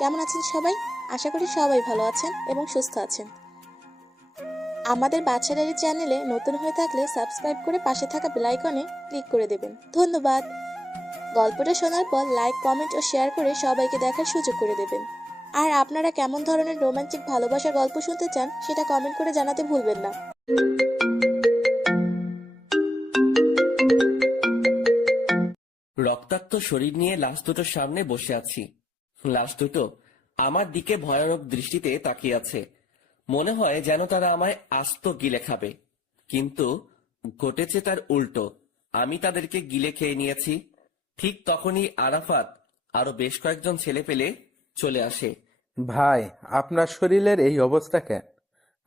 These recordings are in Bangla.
কেমন আছেন সবাই? আশা করি সবাই ভালো আছেন এবং সুস্থ আছেন। আমাদের বাচ্চা ডায়েরি চ্যানেলে নতুন হয়ে থাকলে সাবস্ক্রাইব করে পাশে থাকা বেল আইকনে ক্লিক করে দেবেন। ধন্যবাদ। গল্পটা শোনার পর লাইক, কমেন্ট ও শেয়ার করে সবাইকে দেখার সুযোগ করে দেবেন। আর আপনারা কেমন ধরনের রোমান্টিক ভালোবাসার গল্প শুনতে চান সেটা কমেন্ট করে জানাতে ভুলবেন না। রক্তাক্ত শরীর নিয়ে লাশ দুটোর সামনে বসে আছি। লাশ দুটো আমার দিকে ভয়ানক দৃষ্টিতে তাকিয়ে আছে। মনে হয় যেন তারা আমায় আস্ত গিলে খাবে, কিন্তু ঘটেছে তার উল্টো। আমি তাদেরকে গিলে খেয়ে নিয়েছি। ঠিক তখনই আরাফাত আরো বেশ কয়েকজন ছেলে পেলে চলে আসে। ভাই, আপনার শরীরের এই অবস্থা কেন?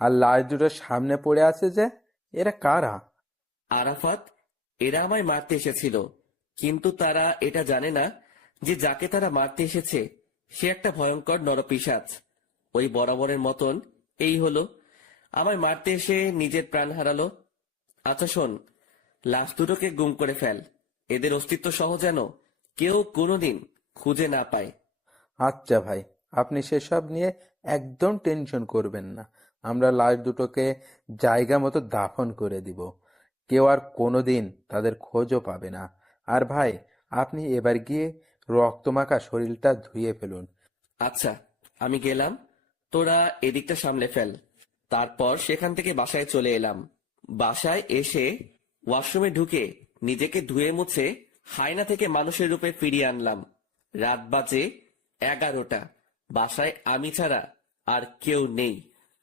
আর লাশ দুটো সামনে পড়ে আছে যে, এরা কারা? আরাফাত, এরা আমায় মারতে এসেছিল, কিন্তু তারা এটা জানে না যে যাকে তারা মারতে এসেছে সে একটা ভয়ঙ্কর নরপিশাচ। ওই বরাবরের মতন এই হলো, আমায় মারতে এসে নিজের প্রাণ হারালো। আচ্ছা শোন, লাশ দুটোকে গুম করে ফেল, এদের অস্তিত্ব সহ যেন কেউ কোনোদিন খুঁজে না পায়। আচ্ছা ভাই, আপনি সেসব নিয়ে একদম টেনশন করবেন না। আমরা লাশ দুটোকে জায়গা মতো দাফন করে দিব। কেউ আর কোনোদিন তাদের খোঁজও পাবে না। আর ভাই, আপনি এবার গিয়ে রক্তমাখা শরীরটা ধুয়ে ফেলুন। আচ্ছা, আমি গেলাম, তোরা এদিকটা সামলে ফেল। তারপর সেখান থেকে বাসায় চলে এলাম। বাসায় এসে ওয়াশরুমে ঢুকে নিজেকে ধুয়ে মুছে হায়না থেকে মানুষের রূপে ফিরিয়ে আনলাম। রাত বাজে 11টা। বাসায় আমি ছাড়া আর কেউ নেই,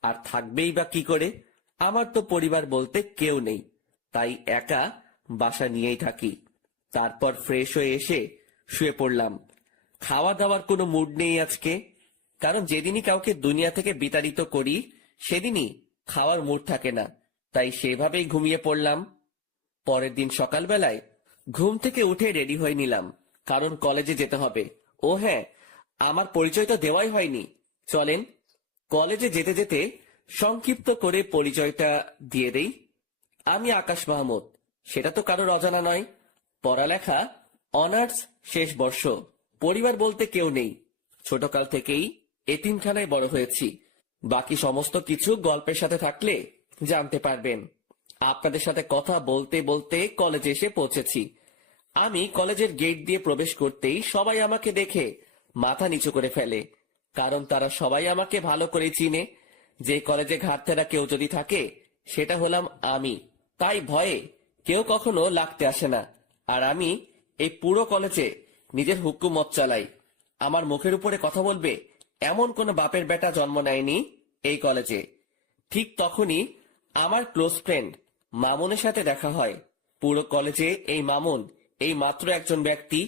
আর থাকবেই বা কি করে? আমার তো পরিবার বলতে কেউ নেই, তাই একা বাসা নিয়েই থাকি। তারপর ফ্রেশ হয়ে এসে শুয়ে পড়লাম। খাওয়া দাওয়ার কোনো মুড নেই আজকে, কারণ যেদিনই কাউকে দুনিয়া থেকে বিতাড়িত করি সেদিনই খাওয়ার মুড থাকে না, তাই সেভাবেই ঘুমিয়ে পড়লাম। পরের দিন সকালবেলায় ঘুম থেকে উঠে রেডি হয়ে নিলাম, কারণ কলেজে যেতে হবে। ও হ্যাঁ, আমার পরিচয় তো দেওয়াই হয়নি। চলেন কলেজে যেতে যেতে সংক্ষিপ্ত করে পরিচয়টা দিয়ে দেই। আমি আকাশ মাহমুদ, সেটা তো কারোর অজানা নয়। পড়ালেখা অনার্স শেষ বর্ষ। পরিবার বলতে কেউ নেই, ছোটকাল থেকেই এতিমখানায় বড় হয়েছি। বাকি সমস্ত কিছু গল্পের সাথে থাকলে জানতে পারবেন। আপনাদের সাথে কথা বলতে বলতে কলেজে এসে পৌঁছেছি। আমি কলেজের গেট দিয়ে প্রবেশ করতেই সবাই আমাকে দেখে মাথা নিচু করে ফেলে, কারণ তারা সবাই আমাকে ভালো করে চিনে। যে কলেজে ঘাটতেরা কেউ যদি থাকে সেটা হলাম আমি, তাই ভয়ে কেউ কখনো লাগতে আসে না। আর আমি এই পুরো কলেজে নিজের হুকুমত চালাই। আমার মুখের উপরে কথা বলবে এমন কোন বাপের বেটা জন্ম নেয়নি এই কলেজে। ঠিক তখনই আমার ক্লোজ ফ্রেন্ড মামুনের সাথে দেখা হয়। পুরো কলেজে এই মামুন এই মাত্র একজন ব্যক্তি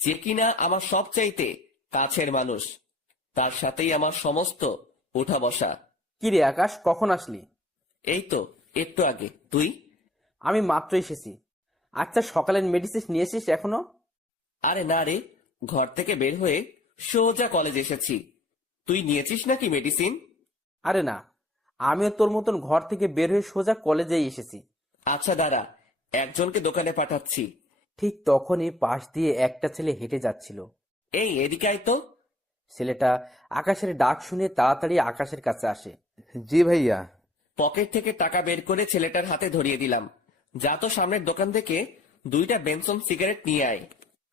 যে কিনা আমার সবচাইতে কাছের মানুষ। তার সাথেই আমার সমস্ত উঠা বসা। কি রে আকাশ, কখন আসলি? এই তো একটু আগে। তুই? আমি মাত্র এসেছি। আচ্ছা, সকালের মেডিসিন নিয়েছিস এখনো? আরে না রে, ঘর থেকে বের হয়ে সোজা কলেজ এসেছি। তুই নিয়েছিস নাকি মেডিসিন? আরে না, আমিও তোর মতন ঘর থেকে বের হয়ে সোজা কলেজেই এসেছি। আচ্ছা দাঁড়া, একজনকে দোকানে পাঠাচ্ছি। ঠিক তখনই পাশ দিয়ে একটা ছেলে হেঁটে যাচ্ছিল। এই এদিকে আয় তো। ছেলেটা আকাশের ডাক শুনে তাড়াতাড়ি আকাশের কাছে আসে। জি ভাইয়া। পকেট থেকে টাকা বের করে ছেলেটার হাতে ধরিয়ে দিলাম। যা তো সামনের দোকান থেকে 2টা বেনসন সিগারেট নিয়ে আয়।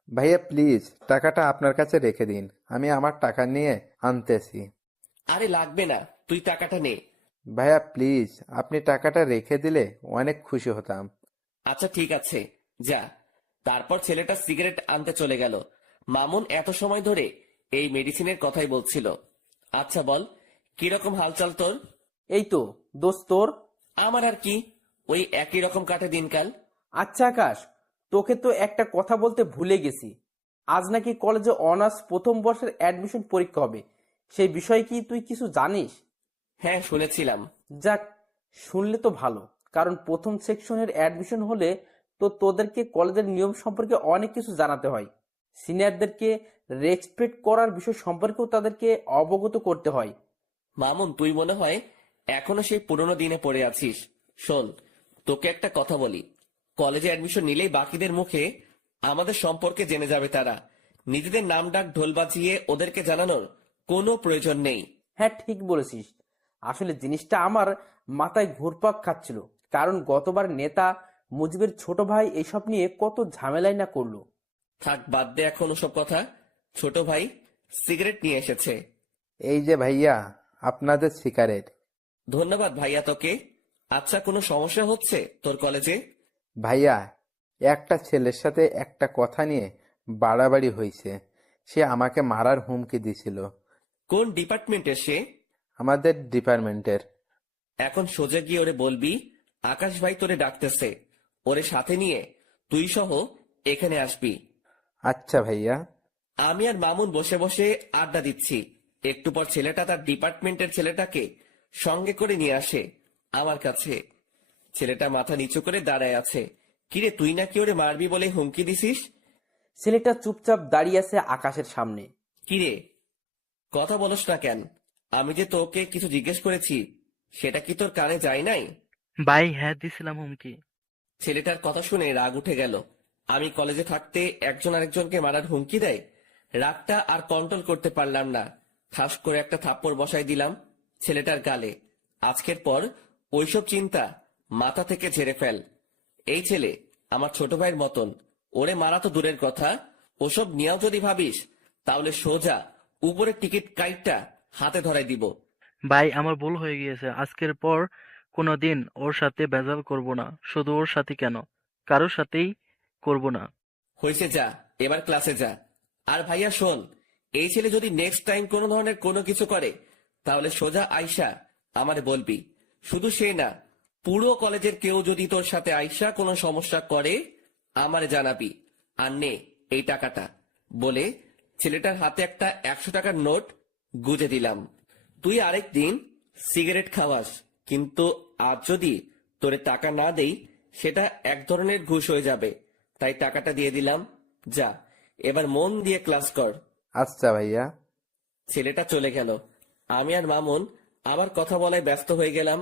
ভাইয়া প্লিজ, টাকাটা আপনার কাছে রেখে দিন, আমি আমার টাকা নিয়ে আনতেছি। আরে লাগবে না, তুই টাকাটা নে। ভাইয়া প্লিজ, আপনি টাকাটা রেখে দিলে অনেক খুশি হতাম। আচ্ছা ঠিক আছে, যা। তারপর ছেলেটা সিগারেট আনতে চলে গেল। মামুন এত সময় ধরে এই মেডিসিনের কথাই বলছিল। আচ্ছা বল, কিরকম হালচাল তোর? এই তো দোস্ত, তোর? আমার আর কি, ওই একই রকম কাটে দিনকাল। আচ্ছা আকাশ, তোকে তো একটা কথা বলতে ভুলে গেছি। আজ নাকি কলেজে অনার্স প্রথম বর্ষের অ্যাডমিশন পরীক্ষা হবে। সেই বিষয়ে কি তুই কিছু জানিস? হ্যাঁ শুনেছিলাম। যাক, শুনলে তো ভালো, কারণ প্রথম সেকশনের অ্যাডমিশন হলে তো তোদেরকে কলেজের নিয়ম সম্পর্কে অনেক কিছু জানাতে হয়। সিনিয়রদেরকে রেসপেক্ট করার বিষয় সম্পর্কেও তাদেরকে অবগত করতে হয়। মামুন, তুই মনে হয় এখনো সেই পুরনো দিনে পড়ে আছিস। শোন, তোকে একটা কথা বলি, কলেজে অ্যাডমিশন নিলেই বাকিদের মুখে আমাদের সম্পর্কে জেনে যাবে তারা। নিজেদের নাম ডাক ঢোল বাজিয়ে ওদেরকে জানানোর কোনো প্রয়োজন নেই। হ্যাঁ, ঠিক বলেছিস। আসলে জিনিসটা আমার মাথায় ঘুরপাক খাচ্ছিল, কারণ গতবার নেতা মুজিবের ছোট ভাই এসব নিয়ে কত ঝামেলাই না করলো। থাক, বাদ দে এখন ওসব কথা। ছোট ভাই সিগারেট নিয়ে এসেছে। এই যে ভাইয়া, আপনাদের সিগারেট। ধন্যবাদ ভাইয়া তোকে। আচ্ছা, কোনো সমস্যা হচ্ছে তোর কলেজে? ভাইয়া, একটা ছেলের সাথে একটা কথা নিয়ে বাড়াবাড়ি হয়েছে। সে আমাকে মারার হুমকি দিছিল। কোন ডিপার্টমেন্টের সে? আমাদের ডিপার্টমেন্টের। এখন সোজা গিয়ে ওরে বলবি আকাশ ভাই তোরে ডাকতেছে, ওরে সাথে নিয়ে তুই সহ এখানে আসবি। আচ্ছা ভাইয়া। আমি আর মামুন বসে বসে আড্ডা দিচ্ছি। একটু পর ছেলেটা তার ডিপার্টমেন্টের ছেলেটাকে সঙ্গে করে নিয়ে আসে আমার কাছে। ছেলেটা মাথা নিচু করে দাঁড়ায় আছে। কিরে, তুই নাকি ওরে মারবি বলে হুমকি দিছিস? ছেলেটা চুপচাপ দাঁড়িয়ে আছে আকাশের সামনে। কিরে, কথা বলস না কেন? আমি যে তোকে কিছু জিজ্ঞেস করেছি সেটা কি তোর কানে যায় নাই? ভাই হ্যাঁ দিছিলাম হুমকি। ছেলেটার কথা শুনে রাগ উঠে গেল। আমি কলেজে থাকতে একজন আরেকজনকে মারার হুমকি দেয়। রাগটা আর কন্ট্রোল করতে পারলাম না, ঠাস করে একটা থাপ্পড় বসাই দিলাম ছেলেটার গালে। আজকের পর ওইসব চিন্তা মাথা থেকে ঝেড়ে ফেল। এই ছেলে আমার ছোট ভাইয়ের মতন, ওরে মারা তো দূরের কথা, ওসব নিয়েও যদি ভাবিস তাহলে সোজা উপরের টিকিট কাইটটা হাতে ধরাই দিব। ভাই আমার ভুল হয়ে গিয়েছে, আজকের পর কোনোদিন ওর সাথে ভেজাল করব না। শুধু ওর সাথে কেন, কারোর সাথেই করব না। হয়েছে, যা এবার ক্লাসে যা। আর ভাইয়া শোন, এই ছেলে যদি নেক্সট টাইম কোনো ধরনের কোনো কিছু করে তাহলে সোজা আয়শা আমারে বলবি। শুধু সে না, পুরো কলেজের কেউ যদি তোর সাথে আয়শা কোনো সমস্যা করে আমারে জানাবি। আর নে এই টাকাটা, বলে ছেলেটার হাতে একটা 100 টাকার নোট গুজে দিলাম। তুই আরেকদিন সিগারেট খাওয়াস, কিন্তু আজ যদি তোরে টাকা না দেই সেটা এক ধরনের ঘুষ হয়ে যাবে। তাই টাকাটা দিয়ে দিলাম, যা এবার মন দিয়ে ক্লাস কর। আচ্ছা ভাইয়া। ছেলেটা চলে গেল। আমি আর মামুন আবার কথা বলায় ব্যস্ত হয়ে গেলাম।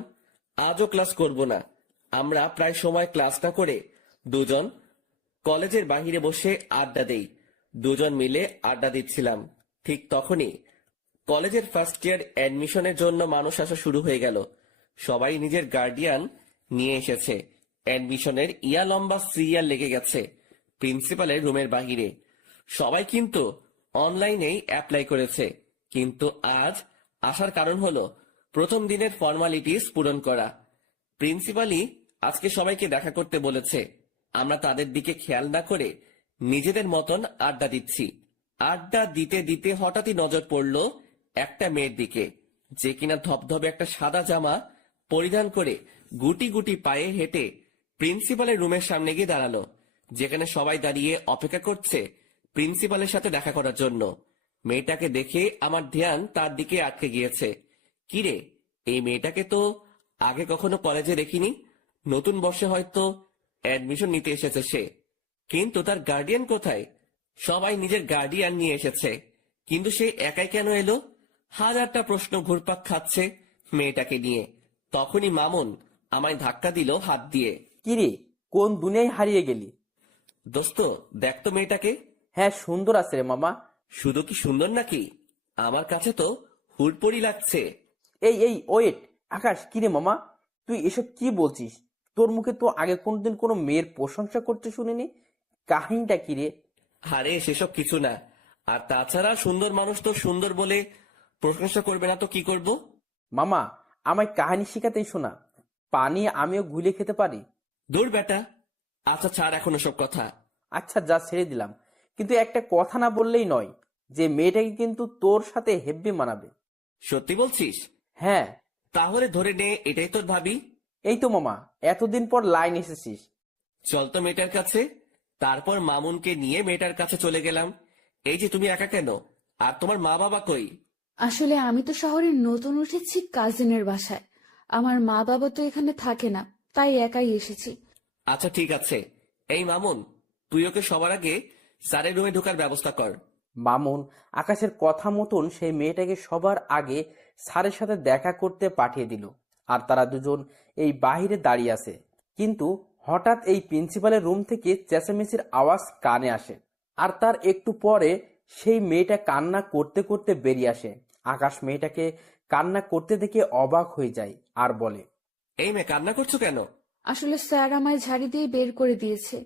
আজও ক্লাস করব না। আমরা প্রায় সময় ক্লাস না করে দুজন কলেজের বাহিরে বসে আড্ডা দেই। দুজন মিলে আড্ডা দিচ্ছিলাম, ঠিক তখনই কলেজের ফার্স্ট ইয়ার অ্যাডমিশনের জন্য মানুষ আসা শুরু হয়ে গেল। সবাই নিজের গার্ডিয়ান নিয়ে এসেছে। অ্যাডমিশনের ইয়া লম্বা সিরিয়াল লেগে গেছে প্রিন্সিপালের রুমের বাহিরে। সবাই কিন্তু অনলাইনেই অ্যাপ্লাই করেছে, কিন্তু আজ আসার কারণ হলো প্রথম দিনের ফর্মালিটিস পূরণ করা। প্রিন্সিপালই আজকে সবাইকে দেখা করতে বলেছে। আমরা তাদের দিকে খেয়াল না করে নিজেদের মতন আড্ডা দিচ্ছি। আড্ডা দিতে দিতে হঠাৎই নজর পড়ল একটা মেয়ের দিকে, যে কিনা ধবধবে একটা সাদা জামা পরিধান করে গুটি গুটি পায়ে হেঁটে প্রিন্সিপালের রুমের সামনে গিয়ে দাঁড়ালো, যেখানে সবাই দাঁড়িয়ে অপেক্ষা করছে প্রিন্সিপালের সাথে দেখা করার জন্য। মেয়েটাকে দেখে আমার ধ্যান তার দিকে আটকে গিয়েছে। কিরে, এই মেয়েটাকে তো আগে কখনো কলেজে দেখিনি। নতুন বর্ষে হয়তো অ্যাডমিশন নিতে এসেছে সে, কিন্তু তার গার্ডিয়ান কোথায়? সবাই নিজের গার্ডিয়ান নিয়ে এসেছে, কিন্তু সে একাই কেন এলো? হাজারটা প্রশ্ন ঘুরপাক খাচ্ছে মেয়েটাকে নিয়ে। তখনই মামুন আমায় ধাক্কা দিল হাত দিয়ে। কিরে, কোন দুনিয়ায় হারিয়ে গেলি? দোস্ত, দেখ তো মেয়েটাকে। হ্যাঁ, সুন্দর আছে রে মামা। শুধু কি সুন্দর নাকি, আমার কাছে তো হুড়পড়ি লাগছে। এই এই ওয়েট, আকাশ, কিরে মামা, তুই এসব কি বলছিস? তোর মুখে তো আগে কোনদিন কোনো মেয়ের প্রশংসা করতে শুনিনি। কাহিনীটা কি রে? আরে সেসব কিছু না। আর তাছাড়া সুন্দর মানুষ তো সুন্দর বলে প্রশংসা করবে না তো কি করব? মামা, আমায় কাহিনী শেখাতেই শোনা। পানি আমিও গুলে খেতে পারি। দূর বেটা। আচ্ছা ছাড় এখন সব কথা। আচ্ছা, যা ছেড়ে দিলাম, কিন্তু একটা কথা না বললেই নয়, যে মেয়েটাকে কিন্তু তোর সাথে হেব্বি মানাবে। সত্যি বলছিস? হ্যাঁ। তাহলে ধরে নে এটাই তোর ভাবি। এই তো মামা, এতদিন পর লাইন এসেছিস। চল তো মেয়েটার কাছে। তারপর মামুনকে নিয়ে মেয়েটার কাছে চলে গেলাম। এই যে তুমি একা কেন? আর তোমার মা বাবা কই? আসলে আমি তো শহরে নতুন উঠেছি কাজিনের বাসায়। আমার মা বাবা তো এখানে থাকে না, তাই একাই এসেছি। আচ্ছা ঠিক আছে। এই মামুন, তুই ওকে সবার আগে স্যারের রুমে ঢোকার ব্যবস্থা কর। মামুন আকাশের কথা মতন সেই মেয়েটাকে সবার আগে স্যারের সাথে দেখা করতে পাঠিয়ে দিল। আর তারা দুজন এই বাহিরে দাঁড়িয়ে আছে। কিন্তু হঠাৎ এই প্রিন্সিপালের রুম থেকে চেঁচামেচির আওয়াজ কানে আসে। আর তার একটু পরে সেই মেয়েটা কান্না করতে করতে বেরিয়ে আসে। আকাশ মেয়েটাকে কান্না করতে দেখে অবাক হয়ে যায় আর বলে, এই মেয়ে কান্না করছো কেন? আসলে স্যার আমায় ঝাড়ি দিয়ে বের করে দিয়েছে,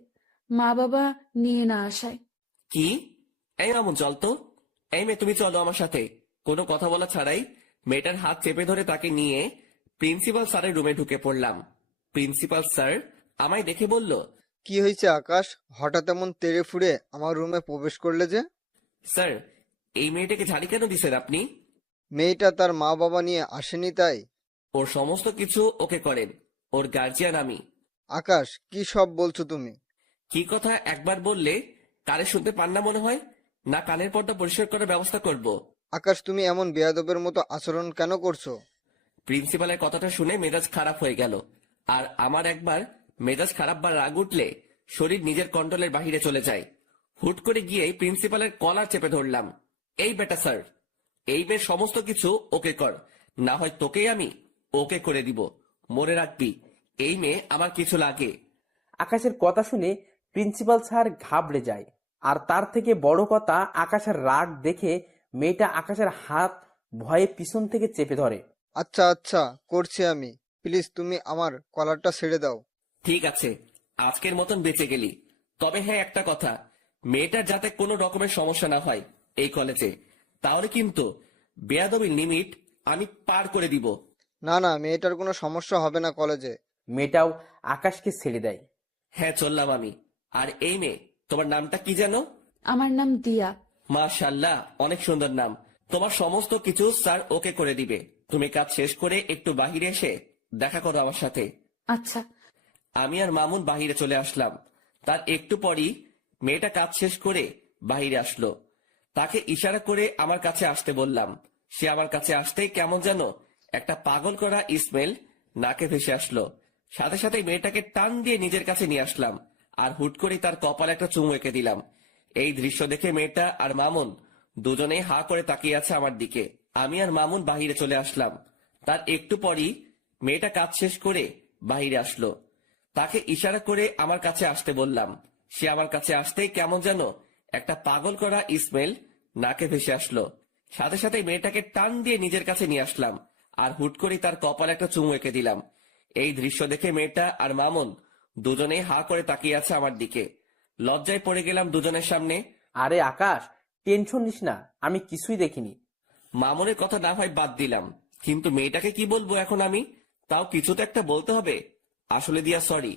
মা বাবা নিয়ে না আসায়। কি? এই মামুন চল তো। এই মেয়ে তুমি চলো আমার সাথে। কোনো কথা বলা ছাড়াই মেয়েটার হাত চেপে ধরে তাকে নিয়ে প্রিন্সিপাল স্যারের রুমে ঢুকে পড়লাম। প্রিন্সিপাল স্যার আমায় দেখে বলল, কি হয়েছে আকাশ, হঠাৎ এমন তেড়ে ফুড়ে আমার রুমে প্রবেশ করলে যে? স্যার এই মেয়েটাকে ঝাড়ি কেন দিছেন আপনি? মেয়েটা তার মা বাবা নিয়ে আসেনি তাই? ওর সমস্ত কিছু ওকে করেন, ওর গার্জিয়ান আমি। আকাশ, কি সব বলছো তুমি? কি কথা একবার বললে কানে শুনতে পান না মনে হয়? না কানের পর্দা পরিষ্কার করার ব্যবস্থা করব? আকাশ, তুমি এমন বেয়াদবের মতো আচরণ কেন করছো? প্রিন্সিপালের কথাটা শুনে মেজাজ খারাপ হয়ে গেল। আর আমার একবার মেজাজ খারাপ বা রাগ উঠলে শরীর নিজের কন্ট্রোলের বাহিরে চলে যায়। হুট করে গিয়ে প্রিন্সিপালের কলার চেপে ধরলাম। এই বেটা স্যার, এই মেয়ের সমস্ত কিছু ওকে কর, না হয় তোকেই আমি ওকে করে দিব। মনে রাখবি, এই মেয়ে আমার কিছু লাগে। আকাশের কথা শুনে প্রিন্সিপাল স্যার ঘাবড়ে যায়। আর তার থেকে বড় কথা, আকাশের রাগ দেখে মেয়েটা আকাশের হাত ভয়ে পিছন থেকে চেপে ধরে। আচ্ছা আচ্ছা, করছি আমি। প্লিজ তুমি আমার কলারটা ছেড়ে দাও। ঠিক আছে, আজকের মতন বেঁচে গেলি। তবে হ্যাঁ, একটা কথা, মেয়েটার যাতে কোনো রকমের সমস্যা না হয় এই কলেজে, তাহলে কিন্তু বেয়াদবির লিমিট আমি পার করে দিব। না না, মেয়েটার কোনো সমস্যা হবে না কলেজে। মেয়েটাও আকাশকে ছেড়ে দেয়। হ্যাঁ চললাম আমি। আর এই মেয়ে, তোমার নামটা কি যেন? আমার নাম দিয়া। মাশাআল্লাহ, অনেক সুন্দর নাম। তোমার সমস্ত কিছু স্যার ওকে করে দিবে। তুমি কাজ শেষ করে একটু বাহিরে এসে দেখা করো আমার সাথে। আচ্ছা। আমি আর মামুন বাহিরে চলে আসলাম। তার একটু পরই মেয়েটা কাজ শেষ করে বাহিরে আসলো। তাকে ইশারা করে আমার কাছে আসতে বললাম। সে আমার কাছে আসতেই কেমন যেন একটা পাগল করা স্মেল নাকে ভেসে আসলো। সাথে সাথে মেয়েটাকে টান দিয়ে নিজের কাছে নিয়ে আসলাম আর হুট করে তার কপালে একটা চুমু এঁকে দিলাম। এই দৃশ্য দেখে মেয়েটা আর মামুন দুজনেই হা করে তাকিয়ে আছে আমার দিকে। আমি আর মামুন বাহিরে চলে আসলাম। তার একটু পরই মেয়েটা কাজ শেষ করে বাহিরে আসলো। তাকে ইশারা করে আমার কাছে আসতে বললাম। সে আমার কাছে আসতেই কেমন যেন একটা পাগল করা স্মেল নাকে ভেসে আসলো। সাথে সাথে মেয়েটাকে টান দিয়ে নিজের কাছে নিয়ে আসলাম আর হুট করে তার কপালে একটা চুমু এঁকে দিলাম। এই দৃশ্য দেখে মেয়েটা আর মামুন দুজনেই হা করে তাকিয়ে আছে আমার দিকে। লজ্জায় পড়ে গেলাম দুজনের সামনে। আরে আকাশ, টেনশন নিস না, আমি কিছুই দেখিনি। মামুনের কথা না হয় বাদ দিলাম, কিন্তু মেয়েটাকে কি বলবো এখন আমি? তাও কিছু তো একটা বলতে হবে। আসলে দিয়া সরি,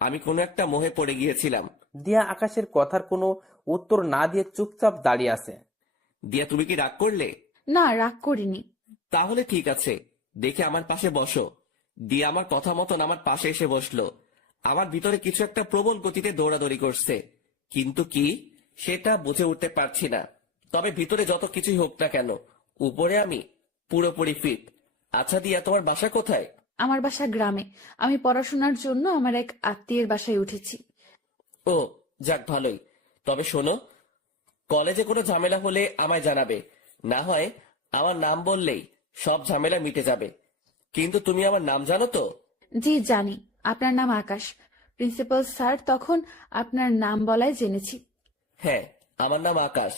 আমি কোনো একটা মোহে পড়ে গিয়েছিলাম। দিয়া আকাশের কথার কোনো উত্তর না দিয়ে চুপচাপ দাঁড়িয়ে আছে। দিয়া তুমি কি রাগ করলে? না, রাগ করিনি। তাহলে ঠিক আছে, দেখে আমার পাশে বসো। দিয়া আমার কথা মতন আমার পাশে এসে বসলো। আমার ভিতরে কিছু একটা প্রবল গতিতে দৌড়াদৌড়ি করছে, কিন্তু কি সেটা বুঝে উঠতে পারছি না। তবে ভিতরে যত কিছুই হোক না কেন, উপরে আমি পুরোপুরি ফিট। আচ্ছা দিয়া, তোমার বাসা কোথায়? আমার বাসা গ্রামে। আমি পড়াশোনার জন্য আমার এক আত্মীয়ের বাসায় উঠেছি। ও, যাক ভালোই। তবে শোনো, কলেজে কোনো ঝামেলা হলে আমায় জানাবে, না হয় আমার নাম বললেই সব ঝামেলা মিটে যাবে। কিন্তু তুমি আমার নাম জানো তো? জি জানি, আপনার নাম আকাশ। প্রিন্সিপাল স্যার তখন আপনার নাম বলায় জেনেছি। হ্যাঁ, আমার নাম আকাশ।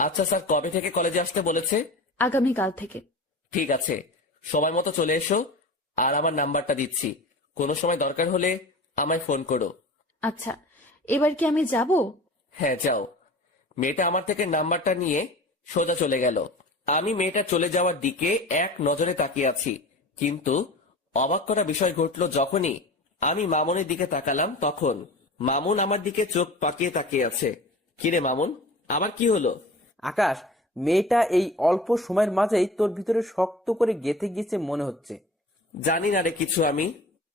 আচ্ছা স্যার কবে থেকে কলেজে আসতে বলেছে? আগামীকাল থেকে। ঠিক আছে, সময় মতো চলে এসো। আর আমার নাম্বারটা দিচ্ছি, কোনো সময় দরকার হলে আমায় ফোন করো। আচ্ছা, এবার কি আমি যাব? হ্যাঁ যাও। মেয়েটা আমার থেকে নাম্বারটা নিয়ে সোজা চলে গেল। আমি মেয়েটা চলে যাওয়ার দিকে এক নজরে তাকিয়ে আছি, কিন্তু অবাক করা বিষয় ঘটলো যখনই আমি মামুনের দিকে তাকালাম। তখন মামুন আমার দিকে চোখ পাকিয়ে তাকিয়ে আছে। কিরে মামুন, আবার কি হলো? আকাশ, মেয়েটা এই অল্প সময়ের মাঝেই তোর ভিতরে শক্ত করে গেঁথে গেছে মনে হচ্ছে। জানি না রে কিছু আমি।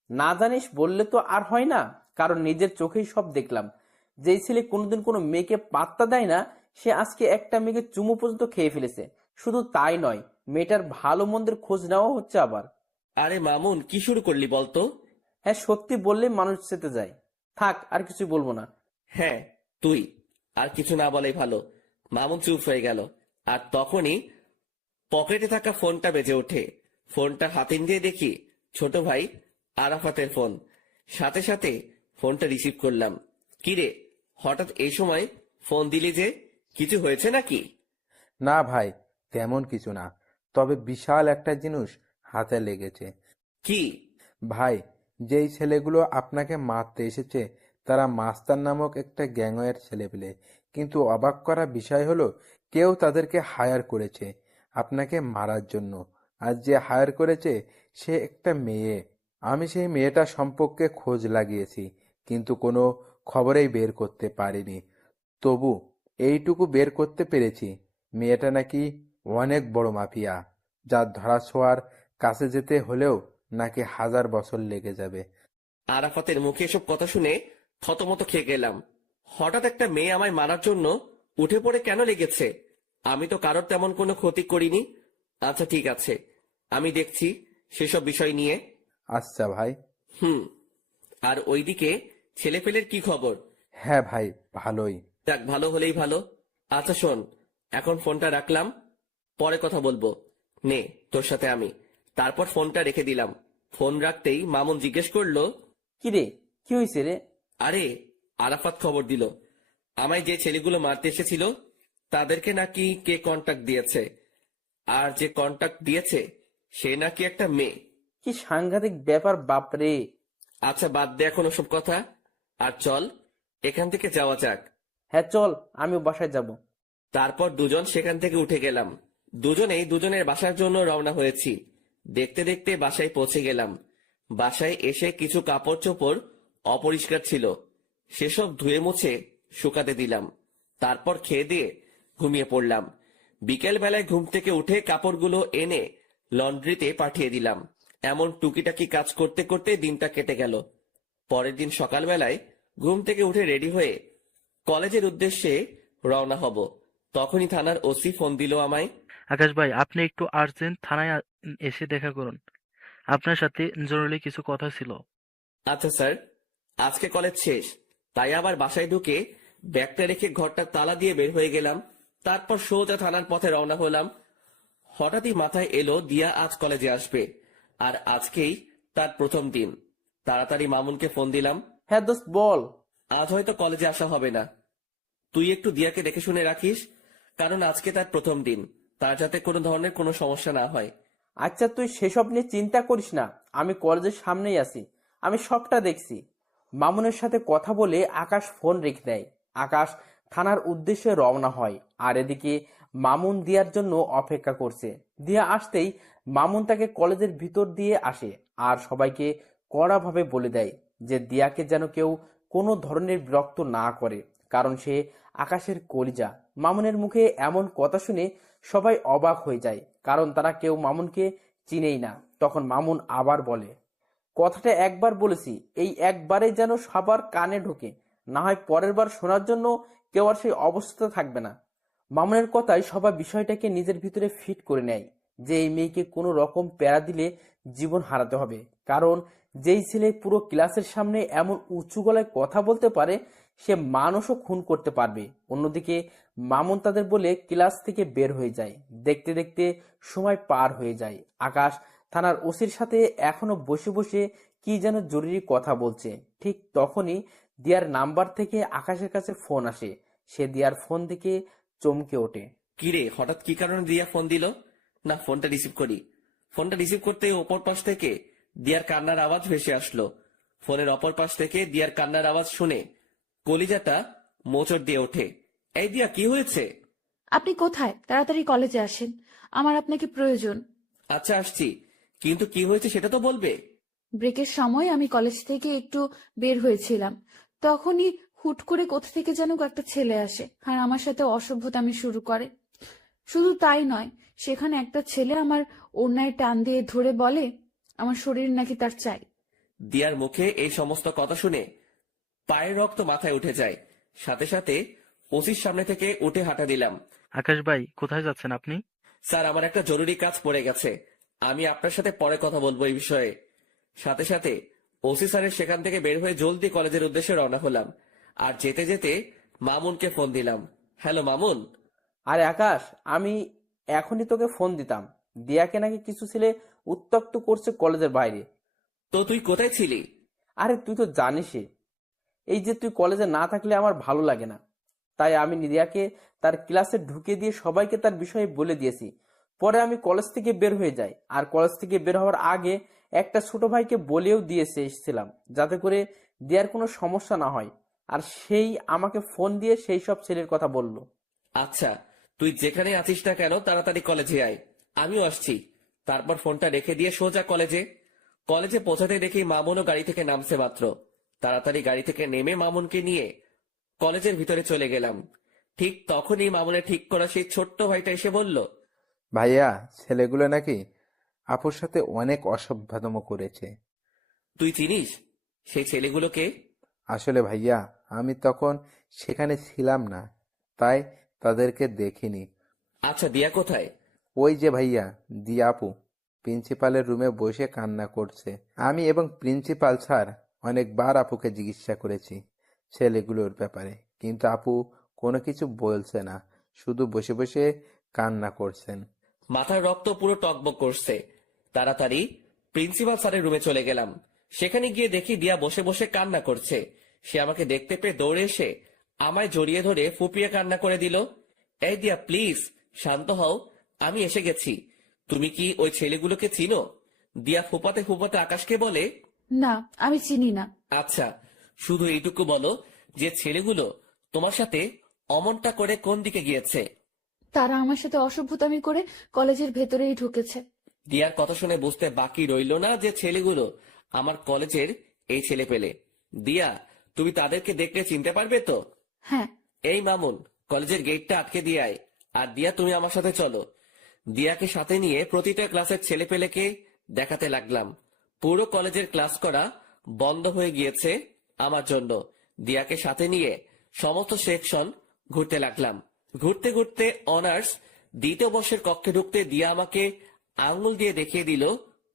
না জানিস বললে তো আর হয় না, কারণ নিজের চোখেই সব দেখলাম। যেই ছেলে কোনোদিন কোনো মেয়েকে পাত্তা দেয় না, সে আজকে একটা মেয়েকে চুমু পর্যন্ত খেয়ে ফেলেছে। শুধু তাই নয়, মেয়েটার ভালো মন্দের খোঁজ নেওয়া হচ্ছে আবার। আরে মামুন, কি শুরু করলি বলতো? হ্যাঁ, সত্যি বললে মানুষ চেতে যায়। থাক, আর কিছু বলবো না। হ্যাঁ তুই আর কিছু না বলাই ভালো। মামুন চুপ হয়ে গেল। আর তখনই পকেটে থাকা ফোনটা বেজে ওঠে। ফোনটা হাতে নিয়ে দেখি ছোট ভাই আরাফাতের ফোন। সাথে সাথে ফোনটা রিসিভ করলাম। কিরে, হঠাৎ এই সময় ফোন দিলি যে? কিছু হয়েছে নাকি? না ভাই, তেমন কিছু না। তবে বিশাল একটা জিনিস হাতে লেগেছে। কি? ভাই, যেই ছেলেগুলো আপনাকে মারতে এসেছে তারা মাস্তান নামক একটা গ্যাংয়ের ছেলেপেলে। কিন্তু অবাক করা বিষয় হলো কেউ তাদেরকে হায়ার করেছে আপনাকে মারার জন্য। আর যে হায়ার করেছে সে একটা মেয়ে। আমি সেই মেয়েটা সম্পর্কে খোঁজ লাগিয়েছি, কিন্তু কোনো খবরেই বের করতে পারিনি। তবু এইটুকু বের করতে পেরেছি, মেয়েটা নাকি অনেক বড় মাফিয়া, যার ধরাছোঁয়ার কাছে যেতে হলেও নাকি 1000 বছর লেগে যাবে। আরাফাতের মুখে এসব কথা শুনে থতমত খেয়ে গেলাম। হঠাৎ একটা মেয়ে আমায় মারার জন্য উঠে পড়ে কেন লেগেছে? আমি তো কারোর তেমন কোনো ক্ষতি করিনি। আচ্ছা ঠিক আছে, আমি দেখছি সেসব বিষয় নিয়ে। আচ্ছা ভাই। হুম। আর ওইদিকে ছেলেপেলের কি খবর? হ্যাঁ ভাই, ভালোই। যাক, ভালো হলেই ভালো। আচ্ছা শোন, এখন ফোনটা রাখলাম, পরে কথা বলবো। নে তোর সাথে আমি। তারপর ফোনটা রেখে দিলাম। ফোন রাখতেই মামুন জিজ্ঞেস করলো, কি রে, কি হয়েছে রে? আরে আরাফাত খবর দিল আমায় যে ছেলেগুলো মারতে এসেছিল তাদেরকে নাকি কে কন্টাক্ট দিয়েছে, আর যে কন্টাক্ট দিয়েছে সে নাকি একটা মেয়ে। কি সাংঘাতিক ব্যাপার বাপরে! আচ্ছা বাদ দে এখন ওসব কথা, আর চল এখান থেকে যাওয়া যাক। হ্যাঁ চল, আমিও বাসায় যাব। তারপর দুজন সেখান থেকে উঠে গেলাম। দুজনেই দুজনের বাসার জন্য রওনা হয়েছি। দেখতে দেখতে বাসায় পৌঁছে গেলাম। বাসায় এসে কিছু কাপড় চোপড় অপরিষ্কার ছিল, সেসব ধুয়ে মুছে শুকাতে দিলাম। তারপর খেয়ে দিয়ে ঘুমিয়ে পড়লাম। বিকেল বেলায় ঘুম থেকে উঠে কাপড়গুলো এনে লন্ড্রিতে পাঠিয়ে দিলাম। এমন টুকিটাকি কাজ করতে করতে দিনটা কেটে গেল। পরের দিন সকালবেলায় ঘুম থেকে উঠে রেডি হয়ে কলেজের উদ্দেশ্যে রওনা হব। তখনই থানার ওসি ফোন দিল আমায়। আকাশ ভাই, আপনি একটু আর্জেন্ট থানায় এসে দেখা করুন। আপনার সাথে জরুরি কিছু কথা ছিল। আচ্ছা স্যার, আজকে কলেজ শেষ, তাই আবার বাসায় ঢুকে ব্যাগটা রেখে ঘরটা তালা দিয়ে বের হয়ে গেলাম। তারপর সোজা থানার পথে রওনা হলাম। হঠাৎই মাথায় এলো দিয়া আজ কলেজে আসবে, আর আজকেই তার প্রথম দিন। তাড়াতাড়ি মামুনকে ফোন দিলাম। হ্যাঁ দোস্ত বল। আজ হয়তো কলেজে আসা হবে না, তুই একটু দিয়াকে দেখে শুনে রাখিস, কারণ আজকে তার প্রথম দিন, তার যাতে কোনো ধরনের কোনো সমস্যা না হয়। আচ্ছা তুই সেসব নিয়ে চিন্তা করিস না, আমি কলেজের সামনেই আছি, আমি সবটা দেখছি। মামুনের সাথে কথা বলে আকাশ ফোন রেখে দেয়। আকাশ থানার উদ্দেশ্যে রওনা হয়, আর এদিকে মামুন দিয়ার জন্য অপেক্ষা করছে। দিয়া আসতেই মামুন তাকে কলেজের ভিতর দিয়ে আসে আর সবাইকে কড়াভাবে বলে দেয় যে দিয়াকে যেন কেউ কোনো ধরনের বিরক্ত না করে, কারণ সে আকাশের কলিজা। মামুনের মুখে এমন কথা শুনে সবাই অবাক হয়ে যায়, কারণ তারা কেউ মামুনকে চিনেই না। তখন মামুন আবার বলে, কথাটা একবার বলেছি, এই একবারে যেন সবার কানে ঢোকে, না হয় পরের বার শোনার জন্য কেউ আর সেই অবস্থা থাকবে না। মামুনের কথায় সবাই বিষয়টাকে নিজের ভিতরে ফিট করে নেয় যে এই মেয়েকে কোনো রকম প্যারা দিলে জীবন হারাতে হবে, কারণ যেই ছেলে পুরো ক্লাসের সামনে এমন উঁচু গলায় কথা বলতে পারে সে মানুষও খুন করতে পারবে। অন্যদিকে মামুন তাদের বলে ক্লাস থেকে বের হয়ে যায়। দেখতে দেখতে সময় পার হয়ে যায়। আকাশ থানার ওসির সাথে এখনো বসে বসে কি যেন জরুরি কথা বলছে। ঠিক তখনই দিয়ার নাম্বার থেকে আকাশের কাছে ফোন আসে। সে দিয়ার ফোন দেখে চমকে ওঠে। কিরে, হঠাৎ কি কারণে দিয়া ফোন দিল? না, ফোনটা রিসিভ করি। ফোনটা রিসিভ করতে অপর পাশ থেকে দিয়ার কান্নার আওয়াজ ভেসে আসলো। ফোনের অপর পাশ থেকে দিয়ার কান্নার আওয়াজ শুনে কলিজাটা মোচড় দিয়ে ওঠে। এই দিয়া, কি হয়েছে? আপনি কোথায়? তাড়াতাড়ি কলেজে আসেন, আমার আপনাকে প্রয়োজন। আচ্ছা আসছি, কিন্তু কি হয়েছে সেটা তো বলবে। ব্রেকের সময় আমি কলেজ থেকে একটু বের হয়েছিলাম, তখনই হুট করে কোথা থেকে যেন একটা ছেলে আসে আর আমার সাথে অসভ্যতামি শুরু করে। শুধু তাই নয়, সেখানে একটা ছেলে আমার ওড়নায় টান দিয়ে ধরে বলে আমার শরীর নাকি তার চাই। দিয়ার মুখে এই সমস্ত কথা শুনে পায়ের রক্ত মাথায় উঠে যায়। সাথে সাথে ওসির সামনে থেকে উঠে হাঁটা দিলাম। আকাশ ভাই, কোথায় যাচ্ছেন আপনি? স্যার, আমার একটা জরুরি কাজ পড়ে গেছে, আমি আপনার সাথে পরে কথা বলবো এই বিষয়ে। সাথে সাথে ওসি স্যারের সেখান থেকে বের হয়ে জলদি কলেজের উদ্দেশ্যে রওনা হলাম। আর যেতে যেতে মামুনকে ফোন দিলাম। হ্যালো মামুন। আরে আকাশ, আমি এখনই তোকে ফোন দিতাম। দিয়াকে নাকি কিছু ছেলে উত্ত্যক্ত করছে কলেজের বাইরে। তো তুই কোথায় ছিলি? আরে তুই তো জানিসই, এই যে তুই কলেজে না থাকলে আমার ভালো লাগে না, তাই আমি দিয়াকে তার ক্লাসে ঢুকে দিয়ে সবাইকে তার বিষয়ে বলে দিয়েছি। পরে আমি কলেজ থেকে বের হয়ে যাই, আর কলেজ থেকে বের হওয়ার আগে একটা ছোট ভাইকে বলেও দিয়েছে এসেছিলাম, যাতে করে দেওয়ার কোনো সমস্যা না হয়। আর সেই আমাকে ফোন দিয়ে সেই সব ছেলের কথা বলল। আচ্ছা, তুই যেখানে আছিস না কেন তাড়াতাড়ি কলেজে আয়, আমিও আসছি। তারপর ফোনটা রেখে দিয়ে সোজা কলেজে কলেজে পৌঁছাতে দেখি মামুনও গাড়ি থেকে নামছে মাত্র। তাড়াতাড়ি গাড়ি থেকে নেমে মামুনকে নিয়ে কলেজের ভিতরে চলে গেলাম। ঠিক তখনই মামুনের ঠিক করা সেই ছোট্ট ভাইটা এসে বলল, ভাইয়া, ছেলেগুলো নাকি আপুর সাথে অনেক অসভ্যতম করেছে। তুই চিনিস সেই ছেলেগুলোকে? আসলে ভাইয়া, আমি তখন সেখানে ছিলাম না, তাই তাদেরকে দেখিনি। আচ্ছা, দিয়া কোথায়? ওই যে ভাইয়া, দিয়া আপু প্রিন্সিপালের রুমে বসে কান্না করছে। আমি এবং প্রিন্সিপাল স্যার অনেকবার আপুকে জিজ্ঞাসা করেছি ছেলেগুলোর ব্যাপারে, কিন্তু আপু কোনো কিছু বলছে না, শুধু বসে বসে কান্না করছেন। মাথার রক্ত পুরো টকবক করছে। তাড়াতাড়ি প্রিন্সিপাল স্যারের রুমে চলে গেলাম। সেখানে গিয়ে দেখি দিয়া বসে বসে কান্না করছে। সে আমাকে দেখতে পেয়ে দৌড়ে এসে আমায় জড়িয়ে ধরে ফুপিয়ে কান্না করে দিল। এই দিয়া, প্লিজ শান্ত হও, আমি এসে গেছি। তুমি কি ওই ছেলেগুলোকে চিনো? দিয়া ফুপাতে ফুপাতে আকাশকে বলে, না, আমি চিনি না। আচ্ছা, শুধু এইটুকু বলো যে ছেলেগুলো তোমার সাথে অমনটা করে কোন দিকে গিয়েছে? তারা আমার সাথে অসভ্যতামি করে কলেজের ভেতরেই ঢুকেছে। দিয়ার কথা শুনে বুঝতে বাকি রইল না যে ছেলেগুলো আমার কলেজের এই ছেলে পেলে। দিয়া, তুমি তাদেরকে দেখলে চিনতে পারবে তো? হ্যাঁ। এই মামুন, কলেজের গেটটা আটকে দিয়ে আয়। আর দিয়া, তুমি আমার সাথে চলো। দিয়াকে সাথে নিয়ে প্রতিটা ক্লাসের ছেলে পেলেকে দেখাতে লাগলাম। পুরো কলেজের ক্লাস করা বন্ধ হয়ে গিয়েছে আমার জন্য। দিয়াকে সাথে নিয়ে সমস্ত সেকশন ঘুরতে লাগলাম। ঘুরতে ঘুরতে অনার্স দ্বিতীয় বর্ষের কক্ষে ঢুকতে দিয়া আমাকে আঙুল দিয়ে দেখিয়ে দিল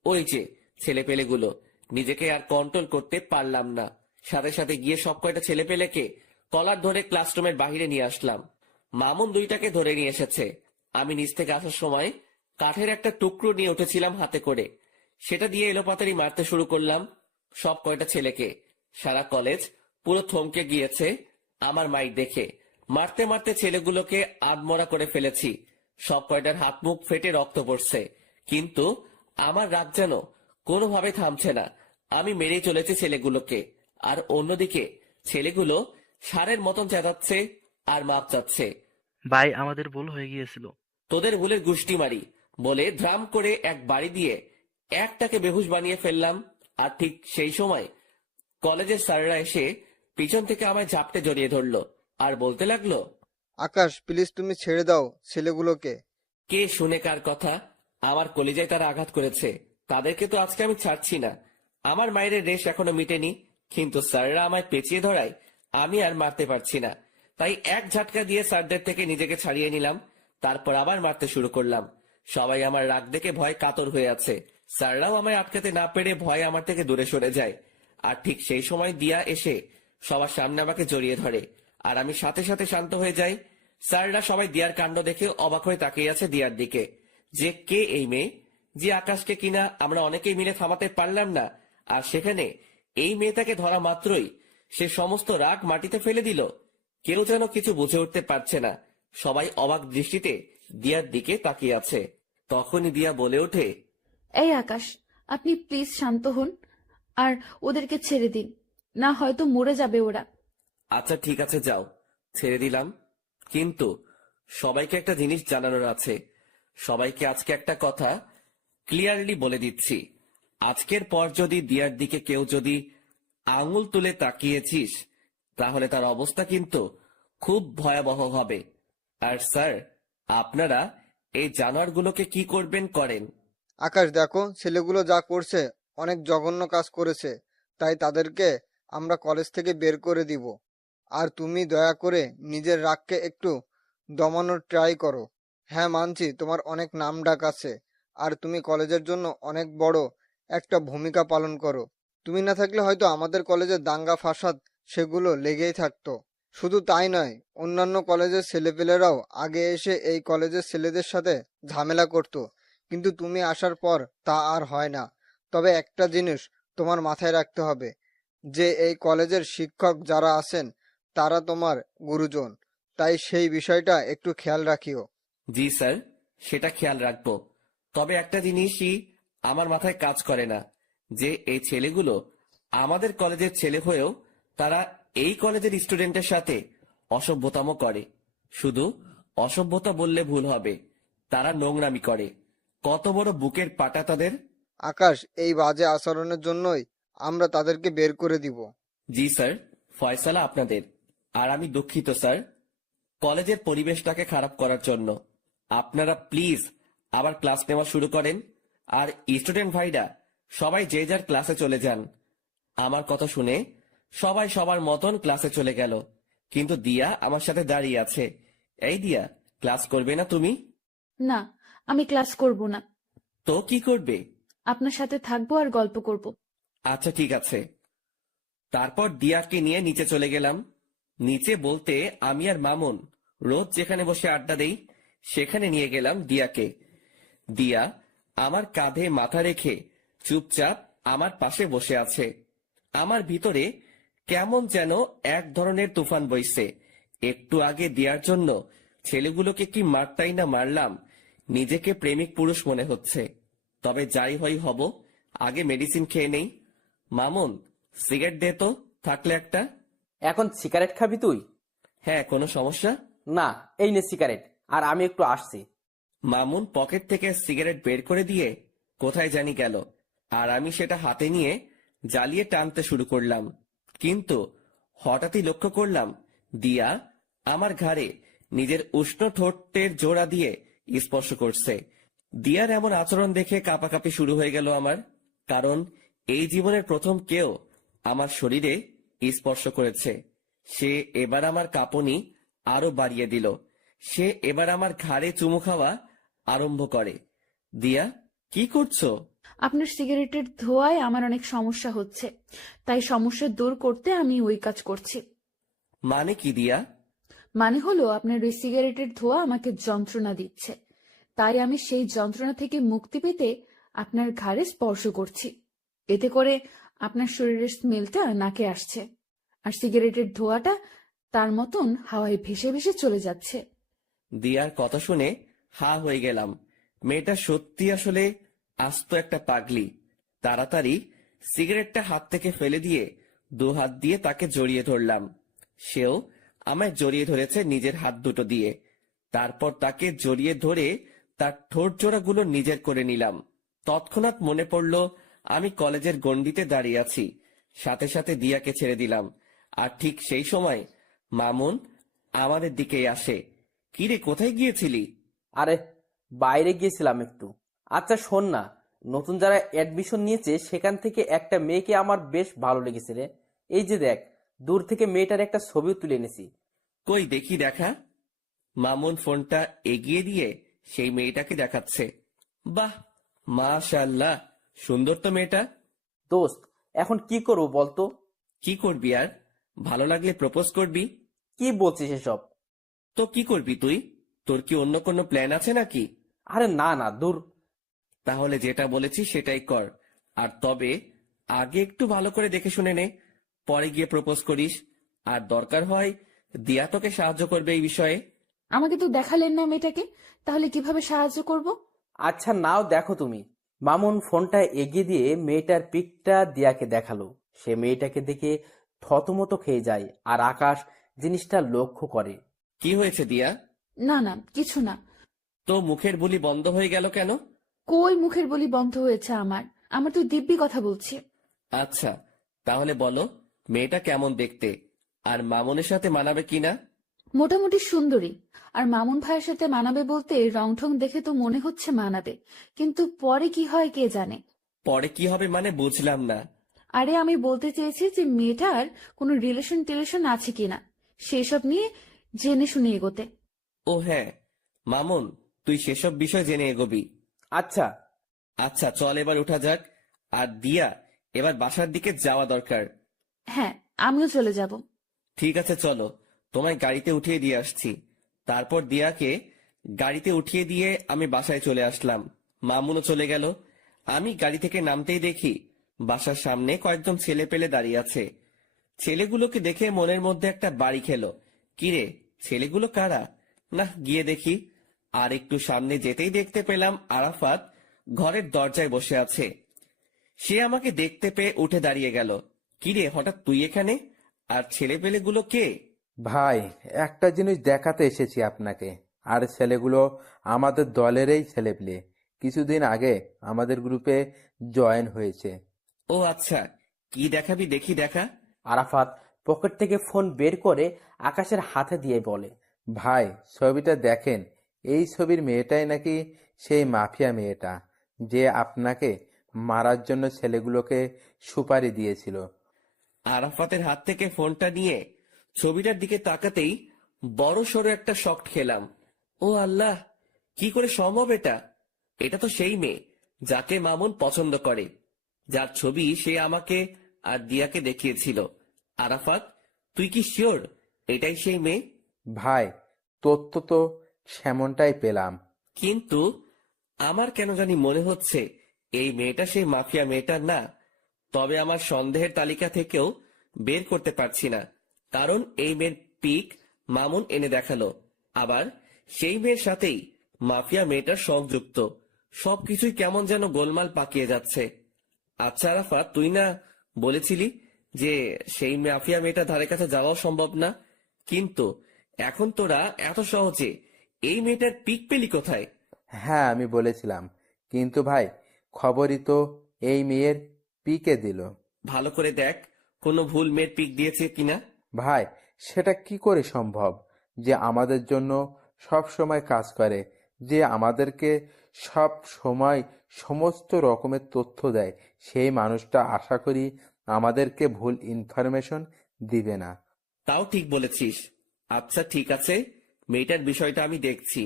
ওই যে ছেলেপেলেগুলো। নিজেকে আর কন্ট্রোল করতে পারলাম না, সাথে সাথে গিয়ে সব কয়টা ছেলেপেলেকে কলার ধরে ক্লাসরুমের বাহিরে নিয়ে আসলাম। মামুন দুইটাকে ধরে নিয়ে এসেছে। আমি নিচ থেকে আসার সময় কাঠের একটা টুকরো নিয়ে উঠেছিলাম হাতে করে, সেটা দিয়ে এলোপাতাড়ি মারতে শুরু করলাম সব কয়টা ছেলেকে। সারা কলেজ পুরো থমকে গিয়েছে আমার মাইক দেখে। মারতে মারতে ছেলেগুলোকে আধমরা করে ফেলেছি। সব কয়টার হাত মুখ ফেটে রক্ত পড়ছে, কিন্তু আমার রাগ যেন কোনোভাবে থামছে না। আমি মেরেই চলেছি ছেলেগুলোকে, আর অন্যদিকে ছেলেগুলো ষাঁড়ের মতন চেঁচাচ্ছে আর মাপ চাচ্ছে। ভাই, আমাদের ভুল হয়ে গিয়েছিল। তোদের ভুলের গুষ্টি মারি বলে ধ্রাম করে এক বাড়ি দিয়ে একটাকে বেহুশ বানিয়ে ফেললাম। আর ঠিক সেই সময় কলেজের স্যাররা এসে পিছন থেকে আমায় ঝাপটে জড়িয়ে ধরলো আর বলতে লাগলো, আকাশ, প্লিজ তুমি ছেড়ে দাও ছেলেগুলোকে। কে শুনে কার কথা? আমার কলিজায় তারা আঘাত করেছে, তাদেরকে তো আজকে আমি ছাড়ছি না। আমার মায়ের রেশ এখনো মিটেনি, কিন্তু স্যাররা আমায় পেঁচিয়ে ধরায় আমি আর মারতে পারছি না। তাই এক ঝাটকা দিয়ে স্যারদের থেকে নিজেকে ছাড়িয়ে নিলাম। তারপর আবার মারতে শুরু করলাম। সবাই আমার রাগ দেখে ভয় কাতর হয়ে আছে। স্যাররাও আমায় আটকাতে না পেরে ভয় আমার থেকে দূরে সরে যায়। আর ঠিক সেই সময় দিয়া এসে সবার সামনে আমাকে জড়িয়ে ধরে, আর আমি সাথে সাথে শান্ত হয়ে যাই। স্যাররা সবাই দিয়ার কাণ্ড দেখে অবাক হয়ে তাকিয়ে আছে দিয়ার দিকে, যে কে এই মেয়ে, যে আকাশকে কিনা আমরা অনেকেই মিলে থামাতে পারলাম না, আর সেখানে এই মেয়েটাকে ধরা মাত্রই সে সমস্ত রাগ মাটিতে ফেলে দিল। কেউ যেন কিছু বুঝে উঠতে পারছে না, সবাই অবাক দৃষ্টিতে দিয়ার দিকে তাকিয়ে আছে। তখনই দিয়া বলে ওঠে, এই আকাশ, আপনি প্লিজ শান্ত হন আর ওদেরকে ছেড়ে দিন, না হয়তো মরে যাবে ওরা। আচ্ছা ঠিক আছে, যাও, ছেড়ে দিলাম। কিন্তু সবাইকে একটা জিনিস জানানোর আছে। সবাইকে আজকে একটা কথা ক্লিয়ারলি বলে দিচ্ছি, আজকের পর যদি দিয়ার দিকে কেউ যদি আঙুল তুলে তাকিয়েছিস, তাহলে তার অবস্থা কিন্তু খুব ভয়াবহ হবে। আর স্যার, আপনারা এই জানোয়ারগুলোকে কি করবেন করেন। আকাশ, দেখো ছেলেগুলো যা করছে অনেক জঘন্য কাজ করেছে, তাই তাদেরকে আমরা কলেজ থেকে বের করে দিব। আর তুমি দয়া করে নিজের রাগকে একটু দমানোর ট্রাই করো। হ্যাঁ, মানছি তোমার অনেক নাম ডাক আছে, আর তুমি কলেজের জন্য অনেক বড় একটা ভূমিকা পালন করো। তুমি না থাকলে হয়তো আমাদের কলেজের দাঙ্গা ফাসাদ সেগুলো লেগেই থাকতো। শুধু তাই নয়, অন্যান্য কলেজের ছেলেপেলেরাও আগে এসে এই কলেজের ছেলেদের সাথে ঝামেলা করতো, কিন্তু তুমি আসার পর তা আর হয় না। তবে একটা জিনিস তোমার মাথায় রাখতে হবে, যে এই কলেজের শিক্ষক যারা আছেন তারা তোমার গুরুজন, তাই সেই বিষয়টা একটু খেয়াল রাখিও। জি স্যার, সেটা খেয়াল রাখবো। তবে একটা জিনিসই আমার মাথায় কাজ করে না, যে এই ছেলেগুলো আমাদের কলেজের ছেলে হয়েও তারা এই কলেজের স্টুডেন্টের সাথে অসভ্যতামো করে। শুধু অসভ্যতা বললে ভুল হবে, তারা নোংরামি করে। কত বড় বুকের পাটা তাদের! আকাশ, এই বাজে আচরণের জন্যই আমরা তাদেরকে বের করে দিব। জি স্যার, ফয়সালা আপনাদের। আর আমি দুঃখিত স্যার, কলেজের পরিবেশটাকে খারাপ করার জন্য। আপনারা প্লিজ আবার ক্লাস নেওয়া শুরু করেন, আর স্টুডেন্ট ভাইরা সবাই যে যার ক্লাসে চলে যান। আমার কথা শুনে সবাই সবার মতন ক্লাসে চলে গেল, কিন্তু দিয়া আমার সাথে দাঁড়িয়ে আছে। এই দিয়া, ক্লাস করবে না তুমি? না, আমি ক্লাস করব না। তো কি করবে? আপনার সাথে থাকবো আর গল্প করব। আচ্ছা ঠিক আছে। তারপর দিয়াকে নিয়ে নিচে চলে গেলাম। নিচে বলতে আমি আর মামুন রোজ যেখানে বসে আড্ডা দেই সেখানে নিয়ে গেলাম দিয়াকে। দিয়া আমার কাঁধে মাথা রেখে চুপচাপ আমার পাশে বসে আছে। আমার ভিতরে কেমন যেন এক ধরনের তুফান বইছে। একটু আগে দিয়ার জন্য ছেলেগুলোকে কি মারটাই না মারলাম, নিজেকে প্রেমিক পুরুষ মনে হচ্ছে। তবে যাই হই হব, আগে মেডিসিন খেয়ে নেই। মামুন, সিগারেট দে তো, থাকলে একটা। এখন সিগারেট খাবি তুই? হ্যাঁ, কোনো সমস্যা? না, এই নে সিগারেট, আর আমি একটু আসছি। মামুন পকেট থেকে সিগারেট বের করে দিয়ে কোথায় জানি গেল, আর আমি সেটা হাতে নিয়ে জ্বালিয়ে টানতে শুরু করলাম। কিন্তু হঠাৎই লক্ষ্য করলাম দিয়া আমার ঘাড়ে নিজের উষ্ণ ঠোঁটের জোড়া দিয়ে স্পর্শ করছে। দিয়ার এমন আচরণ দেখে কাঁপাকাঁপি শুরু হয়ে গেল আমার, কারণ এই জীবনের প্রথম কেউ আমার শরীরে স্পর্শ করেছে। সে এবার আমার কাঁপুনি আরো বাড়িয়ে দিল। সে এবার আমার ঘাড়ে চুমু খাওয়া আরম্ভ করে। দিয়া, কি করছো? আপনার সিগারেটের ধোঁয়ায় আমার অনেক সমস্যা হচ্ছে, তাই সমস্যা দূর করতে আমি ওই কাজ করছি। মানে কি দিয়া? মানে হলো, আপনার ওই সিগারেটের ধোঁয়া আমাকে যন্ত্রণা দিচ্ছে, তাই আমি সেই যন্ত্রণা থেকে মুক্তি পেতে আপনার ঘাড়ে স্পর্শ করছি। এতে করে আপনার শরীরের স্মেলটা নাকে আসছে, আর সিগারেটের ধোঁয়াটা তার মতন হাওয়ায় ভেসে ভেসে চলে যাচ্ছে। দিয়ার কথা শুনে হা হয়ে গেলাম। মেয়েটা সত্যি আসলে আস্ত একটা পাগলি। তাড়াতাড়ি সিগারেটটা হাত থেকে ফেলে দিয়ে দু হাত দিয়ে তাকে জড়িয়ে ধরলাম। সেও আমায় জড়িয়ে ধরেছে নিজের হাত দুটো দিয়ে। তারপর তাকে জড়িয়ে ধরে তার ঠোঁট জোড়াগুলো নিজের করে নিলাম। তৎক্ষণাৎ মনে পড়ল আমি কলেজের গণ্ডিতে দাঁড়িয়ে আছি। সাথে সাথে দিয়াকে ছেড়ে দিলাম। আর ঠিক সেই সময় মামুন আমাদের দিকেই আসে। কিরে, কোথায় গিয়েছিলি? আরে, বাইরে গিয়েছিলাম একটু। আচ্ছা শোন না, নতুন যারা অ্যাডমিশন নিয়েছে সেখান থেকে একটা মেয়েকে আমার বেশ ভালো লেগেছে রে। এই যে দেখ, দূর থেকে মেয়েটার একটা ছবিও তুলে এনেছি। কই দেখি, দেখা। মামুন ফোনটা এগিয়ে দিয়ে সেই মেয়েটাকে দেখাচ্ছে। বাহ, মাশাআল্লাহ, সুন্দর তো মেয়েটা। দোস্ত, এখন কি করবো বলতো? কি করবি আর? ভালো লাগলে প্রপোজ করবি। কি বলছিস এসব? তো কি করবি তুই? তোর কি অন্য কোনো প্ল্যান আছে নাকি? আরে না না, দূর। তাহলে যেটা বলেছি সেটাই কর। আর তবে আগে একটু ভালো করে দেখে শুনে নে, পরে গিয়ে প্রপোজ করিস। আর দরকার হয় দিয়া তোকে সাহায্য করবে এই বিষয়ে। আমাকে তো দেখালেন না মেয়েটাকে, তাহলে কিভাবে সাহায্য করব? আচ্ছা নাও, দেখো তুমি। মামুন ফোনটা এগিয়ে দিয়ে মেয়েটার পিকটা দিয়াকে দেখালো। সে মেয়েটাকে দেখে থতমত খেয়ে যায়, আর আকাশ জিনিসটা লক্ষ্য করে। কি হয়েছে দিয়া? না না, কিছু না। তো মুখের বুলি বন্ধ হয়ে গেল কেন? কই মুখের বলি বন্ধ হয়েছে আমার? আমার তো দিব্যি কথা বলছি। আচ্ছা, তাহলে বলো মেয়েটা কেমন দেখতে, আর মামুনের সাথে মানাবে কিনা? মোটামুটি সুন্দরী। আর মামুন ভাইয়ের সাথে মানাবে বলতে রং ঠং দেখে তো মনে হচ্ছে মানাবে, কিন্তু পরে কি হয় কে জানে। পরে কি হবে মানে বুঝলাম না। আরে আমি বলতে চেয়েছি যে মেয়েটার কোনো রিলেশন টিলেশন আছে কিনা, সেসব নিয়ে জেনে শুনে এগোতে। ও হ্যাঁ, মামুন তুই সেসব বিষয় জেনে এগোবি। আচ্ছা। আচ্ছা চল এবার উঠা যাক। আর দিয়া, এবার বাসার দিকে যাওয়া দরকার। হ্যাঁ, আমিও চলে যাব। ঠিক আছে চলো, তোমায় গাড়িতে উঠিয়ে দিয়ে আসছি। তারপর দিয়াকে গাড়িতে উঠিয়ে দিয়ে আমি বাসায় চলে আসলাম। মামুনও চলে গেল। আমি গাড়ি থেকে নামতেই দেখি বাসার সামনে কয়েকজন ছেলে পেলে দাঁড়িয়ে আছে। ছেলেগুলোকে দেখে মনের মধ্যে একটা বাড়ি খেলো। কিরে, ছেলেগুলো কারা? না, গিয়ে দেখি। আর একটু সামনে যেতেই দেখতে পেলাম আরাফাত ঘরের দরজায় বসে আছে। সে আমাকে দেখতে পেয়ে উঠে দাঁড়িয়ে গেল। কিরে, হঠাৎ তুই এখানে? আর ছেলেপেলেগুলো কে? ভাই, একটা জিনিস দেখাতে এসেছি আপনাকে। আর ছেলেগুলো আমাদের দলেরই ছেলেপেলে, কিছুদিন আগে আমাদের গ্রুপে জয়েন হয়েছে। ও আচ্ছা, কি দেখাবি দেখি, দেখা। আরাফাত পকেট থেকে ফোন বের করে আকাশের হাতে দিয়ে বলে, ভাই, ছবিটা দেখেন। এই ছবির মেয়েটাই নাকি সেই মাফিয়া মেয়েটা, যে আপনাকে মারার জন্য ছেলেগুলোকে সুপারি দিয়েছিল। আরাফাতের হাত থেকে ফোনটা নিয়ে ছবিটার দিকে তাকাতেই বড় সড়ো একটা শক খেলাম। ও আল্লাহ, কি করে সম্ভব এটা? এটা তো সেই মেয়ে যাকে মামুন পছন্দ করে, যার ছবি সে আমাকে আর দিয়াকে দেখিয়েছিল। আরাফাত, তুই কি শিওর এটাই সেই মেয়ে? ভাই, তথ্য তো সেমনটাই পেলাম। কিন্তু আমার কেন জানি মনে হচ্ছে এই মেয়েটা সেই মাফিয়া মেয়েটা না। তবে আমার সন্দেহের তালিকা থেকেও বের করতে পারছি না, কারণ এই মেয়ের পিক মামুন এনে দেখালো, আবার সেই মেয়ের সাথেই মাফিয়া মেয়েটার সংযুক্ত। সবকিছুই কেমন যেন গোলমাল পাকিয়ে যাচ্ছে। আচ্ছা আরাফাত, তুই না বলেছিলি যে সেই মাফিয়া মেয়েটা ধারে কাছে যাওয়াও সম্ভব না, কিন্তু এখন তোরা এত সহজে এই মেয়েটার পিক পেলি কোথায়? হ্যাঁ, আমি বলেছিলাম, কিন্তু ভাই, খবরই তো এই মেয়ের পিকে দিল। ভালো করে দেখ কোনো ভুল মেয়ের পিক দিয়েছে কিনা। ভাই, সেটা কি করে সম্ভব? যে আমাদের জন্য সব সময় কাজ করে, যে আমাদেরকে সব সময় সমস্ত রকমের তথ্য দেয়, সেই মানুষটা আশা করি আমাদেরকে ভুল ইনফরমেশন দিবে না। তাও ঠিক বলেছিস। আচ্ছা ঠিক আছে, মেয়েটার বিষয়টা আমি দেখছি,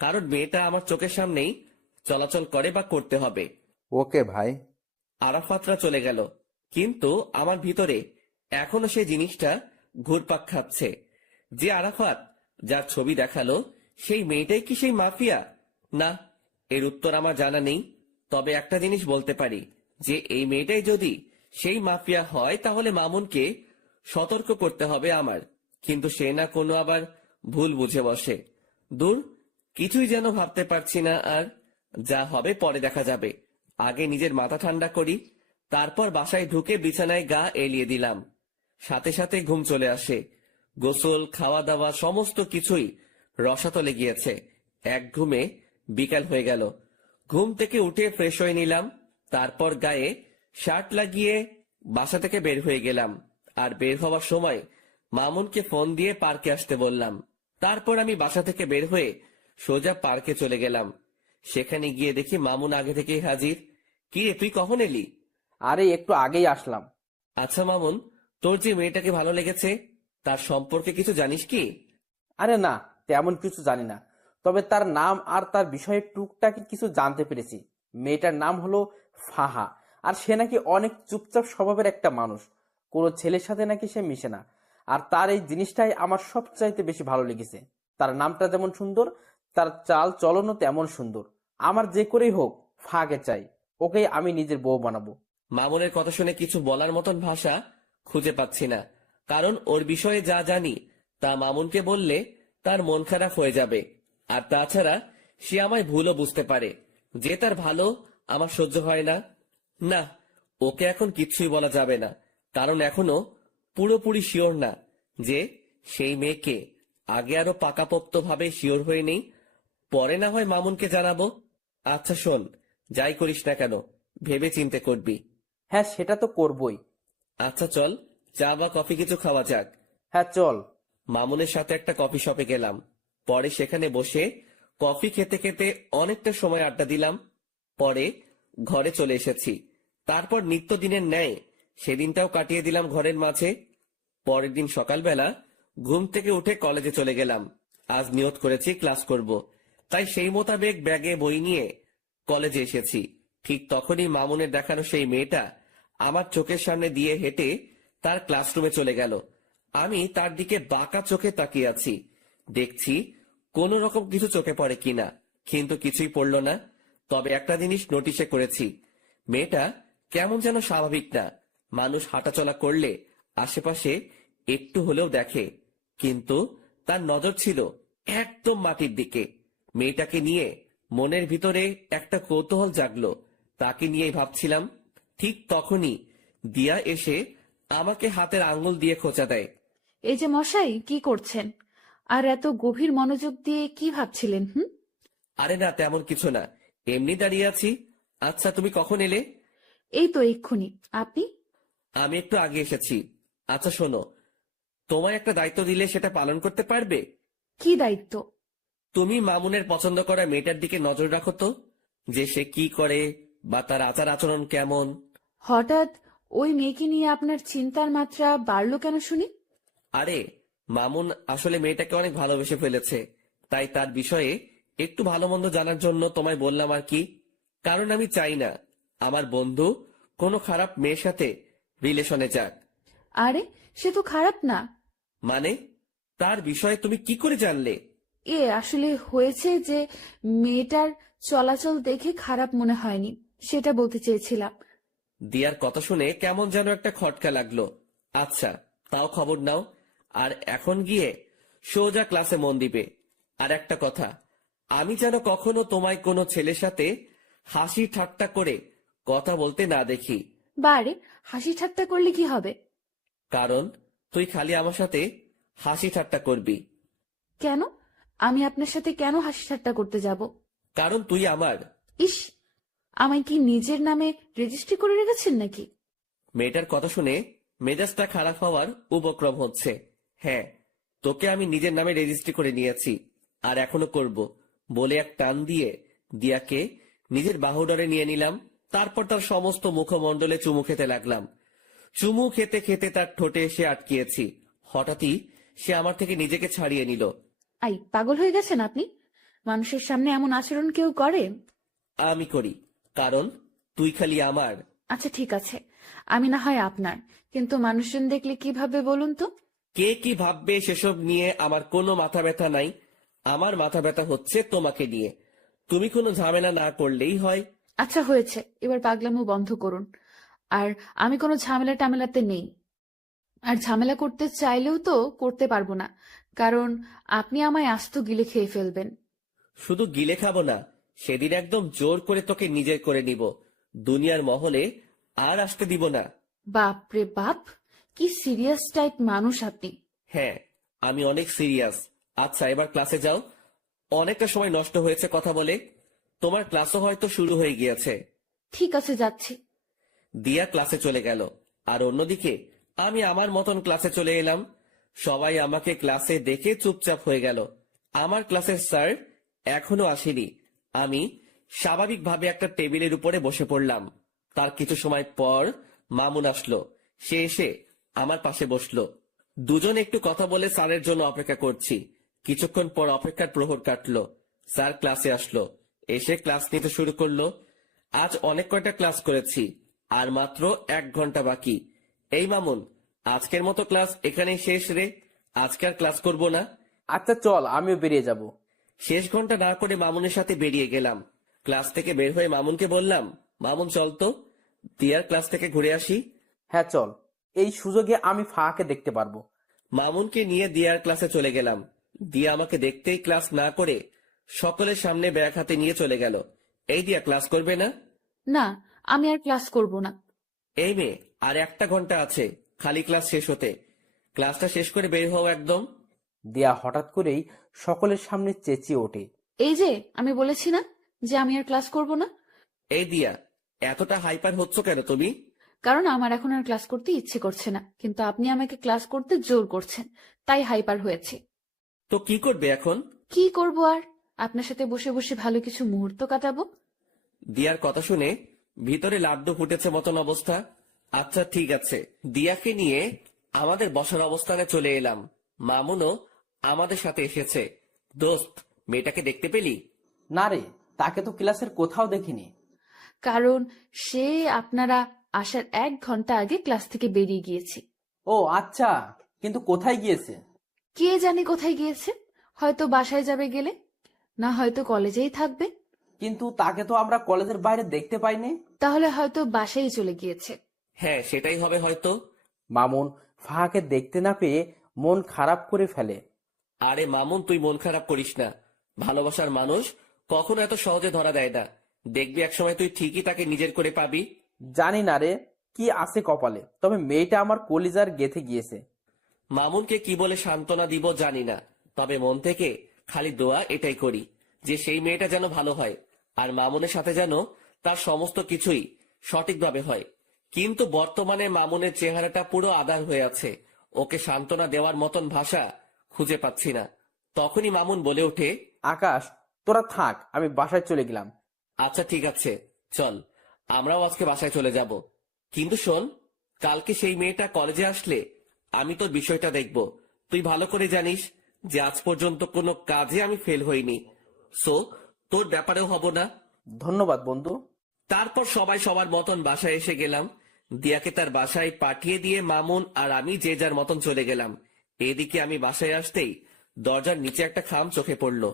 কারণ মেয়েটা আমার চোখের সামনেই চলাচল করে বা করতে হবে। ওকে ভাই। আরাফাতরা চলে গেল, কিন্তু আমার ভিতরে এখনো সেই জিনিসটা ঘুরপাক খাচ্ছে। যে আরাফাত যার ছবি দেখালো, সেই মেয়েটাই কি সেই মাফিয়া? না, এর উত্তর আমার জানা নেই। তবে একটা জিনিস বলতে পারি, যে এই মেয়েটাই যদি সেই মাফিয়া হয় তাহলে মামুনকে সতর্ক করতে হবে আমার। কিন্তু সে না কোনো আবার ভুল বুঝে বসে। দূর, কিছুই যেন ভাবতে পারছি না আর। যা হবে পরে দেখা যাবে। আগে নিজের মাথা ঠান্ডা করি, তারপর বাসায় ঢুকে বিছানায় গা এলিয়ে দিলাম। সাথে সাথে ঘুম চলে আসে। গোসল, খাওয়া দাওয়া সমস্ত কিছুই রসাতলে গিয়েছে। এক ঘুমে বিকাল হয়ে গেল। ঘুম থেকে উঠে ফ্রেশ হয়ে নিলাম, তারপর গায়ে শার্ট লাগিয়ে বাসা থেকে বের হয়ে গেলাম। আর বের হওয়ার সময় মামুনকে ফোন দিয়ে পার্কে আসতে বললাম। তারপর আমি বাসা থেকে বের হয়ে সোজা পার্কে চলে গেলাম। সেখানে গিয়ে দেখি মামুন আগে থেকেই হাজির। কি রে, তুই কখন এলি? আরে একটু আগেই আসলাম। আচ্ছা মামুন, তোর যে মেয়েটাকে ভালো লেগেছে তার সম্পর্কে কিছু জানিস কি? আরে না, তেমন কিছু জানি না, তবে তার নাম আর তার বিষয়ে টুকটাকি কিছু জানতে পেরেছি। মেয়েটার নাম হলো ফাহা, আর সে নাকি অনেক চুপচাপ স্বভাবের একটা মানুষ। কোনো ছেলের সাথে নাকি সে মিশে না। আর তার এই জিনিসটাই আমার সবচাইতে বেশি ভালো লেগেছে। তার নামটা যেমন সুন্দর, তার চাল চলনও তেমন সুন্দর। আমার যে করেই হোক ফাহাকে চাই, ওকেই আমি নিজের বউ বানাবো। মামুনের কথা শুনে কিছু বলার মতন ভাষা খুঁজে পাচ্ছি না, কারণ ওর বিষয়ে যা জানি তা মামুনকে বললে তার মন খারাপ হয়ে যাবে। আর তাছাড়া সে আমায় ভুলও বুঝতে পারে, যে তার ভালো আমার সহ্য হয় না। না, ওকে এখন কিচ্ছুই বলা যাবে না, কারণ এখনো পুরোপুরি শিওর না যে সেই মেয়েকে। আগে আরো পাকাপোক্ত ভাবে শিওর হয়ে নেই, পরে না হয় মামুনকে জানাবো। আচ্ছা শোন, যাই করিস না কেন ভেবে চিন্তে করবি। হ্যাঁ, সেটা তো করবই। আচ্ছা চল, চা বা কফি কিছু খাওয়া যাক। হ্যাঁ চল। মামুনের সাথে একটা কফি শপে গেলাম। পরে সেখানে বসে কফি খেতে খেতে অনেকটা সময় আড্ডা দিলাম। পরে ঘরে চলে এসেছি। তারপর নিত্যদিনের ন্যায় সেদিনটাও কাটিয়ে দিলাম ঘরের মাঝে। পরের দিন সকালবেলা ঘুম থেকে উঠে কলেজে চলে গেলাম। আজ নিয়ত করেছি ক্লাস করব, তাই সেই মোতাবেক ব্যাগে বই নিয়ে কলেজে এসেছি। ঠিক তখনই মামুনের দেখানো সেই মেয়েটা আমার চোখের সামনে দিয়ে হেঁটে তার ক্লাসরুমে চলে গেল। আমি তার দিকে বাঁকা চোখে তাকিয়ে আছি, দেখছি কোন রকম কিছু চোখে পড়ে কিনা, কিন্তু কিছুই পড়ল না। তবে একটা জিনিস নোটিশে করেছি, মেয়েটা কেমন যেন স্বাভাবিক না। মানুষ হাঁটাচলা করলে আশেপাশে একটু হলেও দেখে, কিন্তু তার নজর ছিল একদম মাটির দিকে। মেয়েটাকে নিয়ে মনের ভিতরে একটা কৌতূহল জাগলো, তাকে নিয়ে ভাবছিলাম। ঠিক তখনই দিয়া এসে আমাকে হাতের আঙ্গুল দিয়ে খোঁচা দেয়। এই যে মশাই, কি করছেন? আর এত গভীর মনোযোগ দিয়ে কি ভাবছিলেন? হুম? আরে না, তেমন কিছু না, এমনি দাঁড়িয়ে আছি। আচ্ছা, তুমি কখন এলে? এই তো এক্ষুনি। আপনি? আমি একটু আগে এসেছি। আচ্ছা শোনো, তোমায় একটা দায়িত্ব দিলে সেটা পালন করতে পারবে? কি দায়িত্ব? তুমি মামুনের পছন্দ করা মেয়েটার দিকে নজর রাখো তো, যে সে কি করে বা তার আচার আচরণ কেমন। হঠাৎ ওই মেয়েকে নিয়ে আপনার চিন্তার মাত্রা বাড়লো কেন শুনি? আরে, মামুন আসলে মেয়েটাকে অনেক ভালোবেসে ফেলেছে, তাই তার বিষয়ে একটু ভালো মন্দ জানার জন্য তোমায় বললাম আর কি। কারণ আমি চাই না আমার বন্ধু কোনো খারাপ মেয়ের সাথে রিলেশনে যাক। আরে, সে তো খারাপ না। মানে, তার বিষয়ে তুমি কি করে জানলে? আসলে হয়েছে যে মেয়েটার চলাচল দেখে খারাপ মনে হয়নি, সেটা বলতে চেয়েছিলাম। দিয়ার কথা শুনে কেমন যেন একটা খটকা লাগলো। আচ্ছা, তাও খবর নাও, আর এখন গিয়ে সোজা ক্লাসে মন দিবে। আর একটা কথা, আমি যেন কখনো তোমায় কোনো ছেলের সাথে হাসি ঠাট্টা করে কথা বলতে না দেখি। বারে, হাসি ঠাট্টা করলে কি হবে? কারণ তুই খালি আমার সাথে হাসি ঠাট্টা করবি। কেন? আমি আপনার সাথে কেন হাসি ঠাট্টা করতে যাব? কারণ তুই আমার। ইস, আমায় কি নিজের নামে রেজিস্ট্রি করে রেখেছেন নাকি? মেয়েটার কথা শুনে মেজাজটা খারাপ হওয়ার উপক্রম হচ্ছে। হ্যাঁ, তোকে আমি নিজের নামে রেজিস্ট্রি করে নিয়েছি, আর এখনো করব বলে এক টান দিয়ে দিয়াকে নিজের বাহুডরে নিয়ে নিলাম। তারপর তার সমস্ত মুখমণ্ডলে চুমু খেতে লাগলাম। চুমু খেতে খেতে তার ঠোঁটে এসে আটকিয়েছি। হঠাৎই সে আমার থেকে নিজেকে ছাড়িয়ে নিল। আই, পাগল হয়ে গেছেন আপনি? মানুষের সামনে এমন আচরণ কেউ করে? আমি করি, কারণ তুই খালি আমার। আচ্ছা ঠিক আছে, আমি না হয় আপনার, কিন্তু মানুষজন দেখলে কি ভাববে বলুন তো? কে কি ভাববে সেসব নিয়ে আমার কোনো মাথা ব্যথা নাই। আমার মাথা ব্যথা হচ্ছে তোমাকে নিয়ে। তুমি কোনো ঝামেলা না করলেই হয়। আচ্ছা হয়েছে, এবার পাগলামো বন্ধ করুন। আর আমি কোনো ঝামেলা টামেলাতে নেই, আর ঝামেলা করতে চাইলেও তো করতে পারবো না, কারণ আপনি আমায় আস্ত গিলে খেয়ে ফেলবেন। শুধু গিলে খাবো না, সেদিন একদম জোর করে তোকে নিজের করে নিব। দুনিয়ার মহলে আর আসতে দিব না। বাপ রে বাপ, কি সিরিয়াস টাইপ মানুষ আপনি। হ্যাঁ, আমি অনেক সিরিয়াস। আচ্ছা, এবার ক্লাসে যাও। অনেকটা সময় নষ্ট হয়েছে কথা বলে। তোমার ক্লাসও হয়তো শুরু হয়ে গিয়েছে। ঠিক আছে, যাচ্ছি। দিয়া ক্লাসে চলে গেল, আর অন্যদিকে আমি আমার মতন ক্লাসে চলে এলাম। সবাই আমাকে ক্লাসে দেখে চুপচাপ হয়ে গেল। আমার ক্লাসের স্যার এখনো আসেনি। আমি স্বাভাবিকভাবে একটা টেবিলের উপরে বসে পড়লাম। তার কিছু সময় পর মামুন আসলো। সে এসে আমার পাশে বসলো। দুজন একটু কথা বলে স্যারের জন্য অপেক্ষা করছি। কিছুক্ষণ পর অপেক্ষার প্রহর কাটলো। স্যার ক্লাসে আসলো, এসে ক্লাস নিতে শুরু করলো। আজ অনেক কয়টা ক্লাস করেছি, আর মাত্র 1 ঘন্টা বাকি। এই মামুন, আজকের মতো ক্লাস এখানেই শেষ রে। আজকে আর ক্লাস করব না। আচ্ছা চল, আমিও বেরিয়ে যাব। শেষ ঘন্টা না করে মামুনের সাথে বেরিয়ে গেলাম। ক্লাস থেকে বের হয়ে মামুনকে বললাম, মামুন চল তো, দিয়ার ক্লাস থেকে ঘুরে আসি। হ্যাঁ চল, এই সুযোগে আমি ফাঁকে দেখতে পারবো। মামুনকে নিয়ে দিয়ার ক্লাসে চলে গেলাম। দিয়া আমাকে দেখতেই ক্লাস না করে সকলের সামনে ব্যাগ হাতে নিয়ে চলে গেল। এই দিয়া, ক্লাস করবে না? না, আমি আর ক্লাস করব না। এই মেয়ে, আর 1 ঘন্টা আছে খালি ক্লাস শেষ হতে। ক্লাসটা শেষ করে বের হও একদম। দিয়া হঠাৎ করেই সকলের সামনে চেঁচিয়ে ওঠে। এই যে আমি বলেছি না যে আমি আর ক্লাস করব না। এই দিয়া, এতটা হাইপার হচ্ছ কেন তুমি? কারণ আমার এখন আর ক্লাস করতে ইচ্ছে করছে না, কিন্তু আপনি আমাকে ক্লাস করতে জোর করছেন, তাই হাইপার হয়েছে। তো কি করবে এখন? কি করব আর, আপনার সাথে বসে বসে ভালো কিছু মুহূর্ত কাটাবো। দিয়ার কথা শুনে ভিতরে লাড্ডু ফুটেছে মতন অবস্থা। আচ্ছা ঠিক আছে, দিয়াকে নিয়ে আমাদের বসার অবস্থানে চলে এলাম। মামুনও আমাদের সাথে এসেছে। দোস্ত, মেয়েটাকে দেখতে পেলি? না রে, তাকে তো ক্লাসের কোথাও দেখিনি। কারণ সে আপনারা আসার 1 ঘন্টা আগে ক্লাস থেকে বেরিয়ে গিয়েছে। ও আচ্ছা, কিন্তু কোথায় গিয়েছে? কে জানে কোথায় গিয়েছে, হয়তো বাসায় যাবে গেলে, না হয়তো কলেজেই থাকবে। কিন্তু তাকে তো আমরা কলেজের বাইরে দেখতে পাইনি। তাহলে হয়তো বাসায় চলে গিয়েছে। হ্যাঁ, সেটাই হবে হয়তো। মামুন ফাহাকে দেখতে না পেয়ে মন খারাপ করে ফেলে। আরে মামুন, তুই মন খারাপ করিস না। ভালোবাসার মানুষ কখনো এত সহজে ধরা দেয় না। দেখবি একসময় তুই ঠিকই তাকে নিজের করে পাবি। জানি না রে কি আছে কপালে, তবে মেয়েটা আমার কলিজার গেথে গিয়েছে। মামুনকে কি বলে সান্ত্বনা দিব জানি না, তবে মন থেকে খালি দোয়া এটাই করি যে সেই মেয়েটা যেন ভালো হয়, আর মামুনের সাথে যেন তার সমস্ত কিছুই সঠিকভাবে হয়। কিন্তু বর্তমানে মামুনের চেহারাটা পুরো আধার হয়ে আছে, ওকে সান্ত্বনা দেওয়ার মতন ভাষা খুঁজে পাচ্ছি না। তখনই মামুন বলে ওঠে, আকাশ, তোরা থাক, আমি বাসায় চলে গেলাম। আচ্ছা ঠিক আছে, চল আমরাও আজকে বাসায় চলে যাব। কিন্তু শোন, কালকে সেই মেয়েটা কলেজে আসলে আমি তোর বিষয়টা দেখব। তুই ভালো করে জানিস যে আজ পর্যন্ত কোনো কাজে আমি ফেল হইনি, সো তোর ব্যাপারেও হব না। ধন্যবাদ বন্ধু। তারপর সবাই সবার মতন বাসায় এসে গেলাম। দিয়াকে তার বাসায় পাঠিয়ে দিয়ে মামুন আর আমি যে যার মতন চলে গেলাম। এদিকে আমি বাসায় আসতেই দরজার নিচে একটা খাম চোখে পড়লো।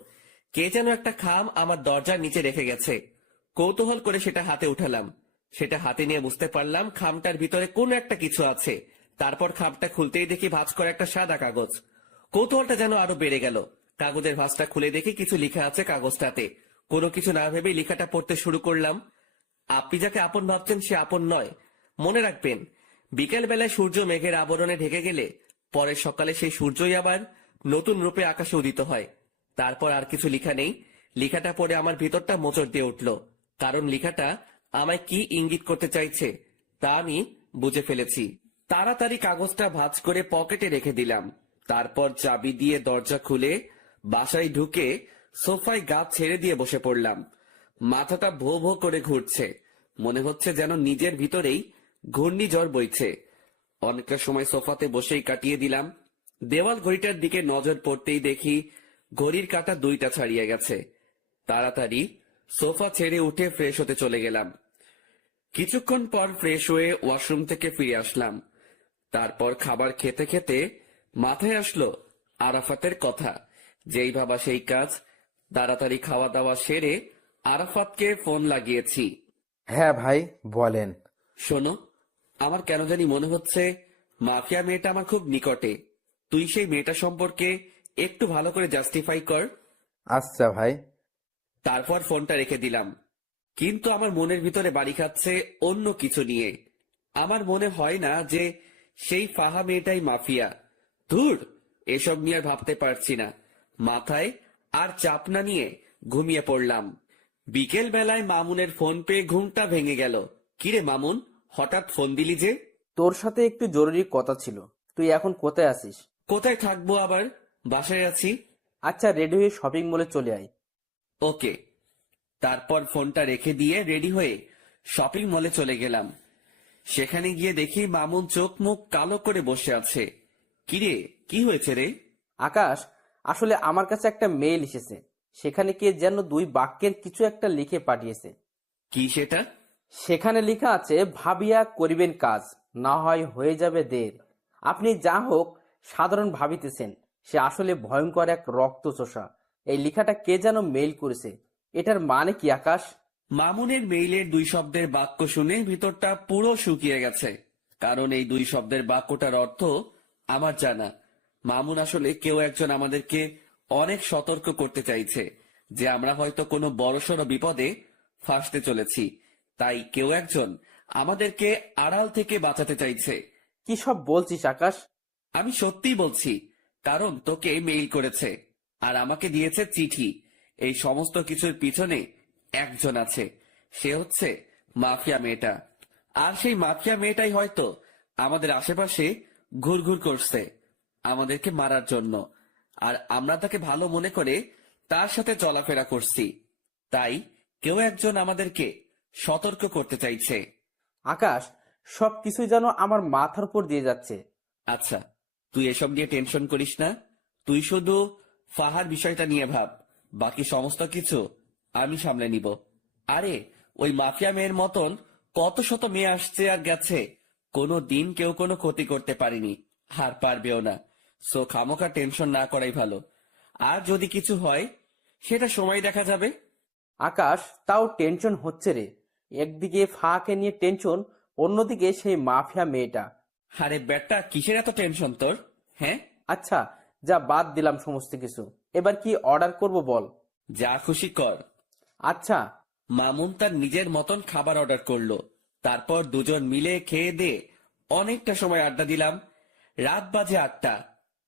কে যেন একটা খাম আমার দরজার নিচে রেখে গেছে। কৌতূহল করে সেটা হাতে উঠালাম। সেটা হাতে নিয়ে বুঝতে পারলাম খামটার ভিতরে কোনো একটা কিছু আছে। তারপর খামটা খুলতেই দেখি ভাঁজ করা একটা সাদা কাগজ। কৌতূহলটা যেন আরো বেড়ে গেল। কাগজের ভাঁজটা খুলে দেখি কিছু লেখা আছে কাগজটাতে। কোনো কিছু না ভেবে লেখাটা পড়তে শুরু করলাম। আপনি যাকে আপন ভাবছেন সে আপন নয়। মনে রাখবেন, বিকেল বেলায় সূর্য মেঘের আবরণে ঢেকে গেলে পরের সকালে সেই সূর্যই আবার নতুন রূপে আকাশে উদিত হয়। তারপর আর কিছু লেখা নেই। লেখাটা পড়ে আমার ভিতরটা মোচড় দিয়ে উঠল, কারণ লেখাটা আমায় কি ইঙ্গিত করতে চাইছে তা আমি বুঝে ফেলেছি। তাড়াতাড়ি কাগজটা ভাঁজ করে পকেটে রেখে দিলাম। তারপর চাবি দিয়ে দরজা খুলে বাসায় ঢুকে সোফায় গা ছেড়ে দিয়ে বসে পড়লাম। মাথাটা ভো ভো করে ঘুরছে, মনে হচ্ছে যেন নিজের ভিতরেই ঘূর্ণিঝড় বইছে। অনেকটা সময় সোফাতে বসেই কাটিয়ে দিলাম। দেওয়াল ঘড়িটার দিকে নজর পড়তেই দেখি ঘড়ির কাঁটা 2টা ছাড়িয়ে গেছে। তাড়াতাড়ি সোফা ছেড়ে উঠে ফ্রেশ হতে চলে গেলাম। কিছুক্ষণ পর ফ্রেশ হয়ে ওয়াশরুম থেকে ফিরে আসলাম। তারপর খাবার খেতে খেতে মাথায় আসলো আরাফাতের কথা। যেই ভাবা সেই কাজ। তাড়াতাড়ি খাওয়া দাওয়া সেরে আরাফাতকে ফোন লাগিয়েছি। হ্যাঁ ভাই, বলেন। শোনো, আমার কেন জানি মনে হচ্ছে মাফিয়া মেয়েটা আমার খুব নিকটে। তুই সেই মেয়েটা সম্পর্কে একটু ভালো করে জাস্টিফাই কর। আচ্ছা ভাই। তারপর ফোনটা রেখে দিলাম। কিন্তু আমার মনের ভিতরে বাড়ি খাচ্ছে অন্য কিছু নিয়ে। আমার মনে হয় না যে সেই ফাহা মেয়েটাই মাফিয়া। ধুর, এসব নিয়ে আর ভাবতে পারছি না। মাথায় আর চাপ না নিয়ে ঘুমিয়ে পড়লাম। বিকেল বেলায় মামুনের ফোন পেয়ে ঘুমটা ভেঙে গেল। কিরে মামুন, হঠাৎ ফোন দিলি যে? তোর সাথে একটু জরুরি কথা ছিল। তুই এখন কোথায় আছিস? কোথায় থাকবো আবার, বাসায় আছি। আচ্ছা, রেডি হয়ে শপিং মলে চলে আয়। ওকে। তারপর ফোনটা রেখে দিয়ে রেডি হয়ে শপিং মলে চলে গেলাম। সেখানে গিয়ে দেখি মামুন চোখ মুখ কালো করে বসে আছে। কিরে, কি হয়েছে রে? আকাশ, আসলে আমার কাছে একটা মেইল এসেছে। সেখানে কে যেন 2 বাক্যের কিছু একটা লিখে পাঠিয়েছে। কি সেটা? সেখানে লেখা আছে, ভাবিয়া করিবেন কাজ, না হয় হয়ে যাবে দের। আপনি যা হোক সাধারণ ভাবিতেছেন, সে আসলে ভয়ঙ্কর এক রক্তচোষা। এই লেখাটা কে যেন মেইল করেছে। এটার মানে কি আকাশ? মামুনের মেইলের 2 শব্দের বাক্য শুনে ভিতরটা পুরো শুকিয়ে গেছে। কারণ এই 2 শব্দের বাক্যটার অর্থ আমার জানা। মামুন আসলে কেউ একজন আমাদেরকে অনেক সতর্ক করতে চাইছে যে আমরা হয়তো কোনো বড়সড় বিপদে ফাঁসতে চলেছি। তাই কেউ একজন আমাদেরকে আড়াল থেকে বাঁচাতে চাইছে। কি সব বলছিস আকাশ? আমি সত্যিই বলছি, কারণ তোকে মেইল করেছে আর আমাকে দিয়েছে চিঠি। এই সমস্ত কিছুর পিছনে একজন আছে, সে হচ্ছে মাফিয়া মেয়েটা। আর সেই মাফিয়া মেয়েটাই হয়তো আমাদের আশেপাশে ঘুরঘুর করছে আমাদেরকে মারার জন্য, আর আমরা তাকে ভালো মনে করে তার সাথে চলাফেরা করছি। তাই কেউ একজন আমাদেরকে সতর্ক করতে চাইছে। আকাশ, সবকিছুই যেন আমার মাথার উপর দিয়ে যাচ্ছে। আচ্ছা, তুই এসব নিয়ে টেনশন করিস না। তুই শুধু ফাহার বিষয়টা নিয়ে ভাব, বাকি সমস্ত কিছু আমি সামলে নিব। আরে, ওই মাফিয়া মেয়ের মতন কত শত মেয়ে আসছে আর গেছে, কোনো দিন কেউ কোনো ক্ষতি করতে পারেনি, আর পারবেও না। সো খামোখা টেনশন না করাই ভালো। আর যদি কিছু হয় সেটা সময় দেখা যাবে। আকাশ, তাও টেনশন হচ্ছে রে। একদিকে ফাঁকে নিয়ে টেনশন, অন্যদিকে সেই মাফিয়া মেয়েটা। আরে বেটা, কিসের এত টেনশন তোর? হ্যাঁ, আচ্ছা, যা বাদ দিলাম সমস্ত কিছু। এবার কি অর্ডার করব বল। যা খুশি কর। আচ্ছা। মামুন তার নিজের মতন খাবার অর্ডার করলো। তারপর দুজন মিলে খেয়ে দিয়ে অনেকটা সময় আড্ডা দিলাম। রাত বাজে 8টা।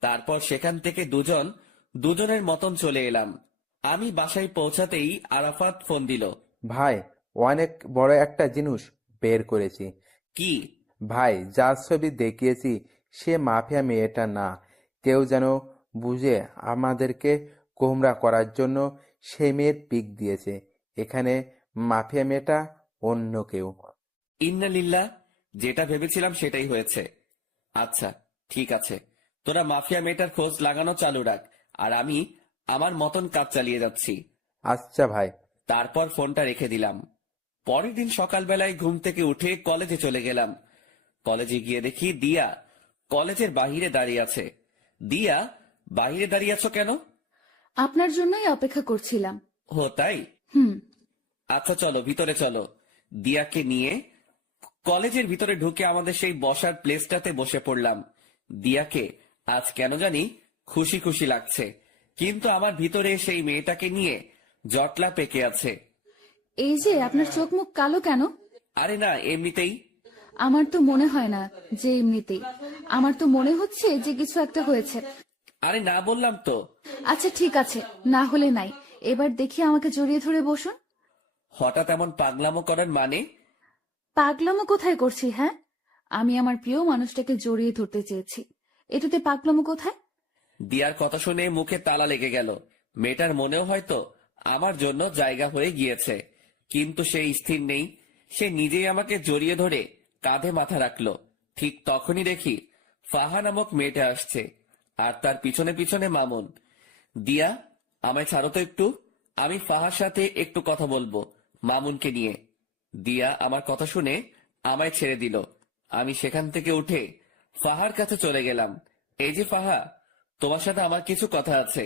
তারপর সেখান থেকে দুজনের মতন চলে এলাম। আমি বাসায় পৌঁছাতেই আরাফাত ফোন দিল। ভাই, অনেক বড় একটা জিনিস বের করেছি। কি? ভাই, যার ছবি দেখিয়েছি সে মাফিয়া মেয়েটা না। কেউ যেন বুঝে আমাদেরকে গোমরা করার জন্য সেই মেয়ের পিক দিয়েছে। এখানে মাফিয়া মেয়েটা অন্য কেউ। ইন্না লিল্লাহ, যেটা ভেবেছিলাম সেটাই হয়েছে। আচ্ছা ঠিক আছে, তোরা মাফিয়া মেয়েটার খোঁজ লাগানো চালু রাখ, আর আমি আমার মতন কাজ চালিয়ে যাচ্ছি। আচ্ছা ভাই। তারপর ফোনটা রেখে দিলাম। পরের দিন সকালবেলায় ঘুম থেকে উঠে কলেজে চলে গেলাম। কলেজে গিয়ে দেখি দিয়া কলেজের বাহিরে দাঁড়িয়ে আছে। দিয়া, বাহিরে দাঁড়িয়ে আছো কেন? আপনার জন্যই অপেক্ষা করছিলাম। ও তাই? হুম। আচ্ছা চলো ভিতরে চলো। দিয়াকে নিয়ে কলেজের ভিতরে ঢুকে আমাদের সেই বসার প্লেসটাতে বসে পড়লাম। দিয়াকে আজ কেন জানি খুশি খুশি লাগছে, কিন্তু আমার ভিতরে সেই মেয়েটাকে নিয়ে জটলা পেকে আছে। এই যে আপনার চোখ মুখ কালো কেন? আরে না, এমনিতেই। আমার তো মনে হয় না যে এমনিতেই। আমার তো মনে হচ্ছে যে কিছু একটা হয়েছে। আরে না বললাম তো। আচ্ছা ঠিক আছে, না হলে নাই। এবার দেখি আমাকে জড়িয়ে ধরে বসুন। হঠাৎ এমন পাগলামো করার মানে? পাগলামো কোথায় করছি? হ্যাঁ, আমি আমার প্রিয় মানুষটাকে জড়িয়ে ধরতে চেয়েছি। এটাতে পাগলামো কোথায়? দিয়ার কথা শুনে মুখে তালা লেগে গেল। মেয়েটার মনেও হয়তো আমার জন্য জায়গা হয়ে গিয়েছে, কিন্তু সে স্থির নেই। সে নিজেই আমাকে জড়িয়ে ধরে কাঁধে মাথা রাখলো। ঠিক তখনই দেখি ফাহা নামক মেয়েটা আসছে, আর তার পিছনে পিছনে মামুন। দিয়া, আমায় ছাড়ো তো একটু, আমি ফাহার সাথে একটু কথা বলবো মামুনকে নিয়ে। দিয়া আমার কথা শুনে আমায় ছেড়ে দিল। আমি সেখান থেকে উঠে ফাহার কাছে চলে গেলাম। এই যে ফাহা, তোমার সাথে আমার কিছু কথা আছে।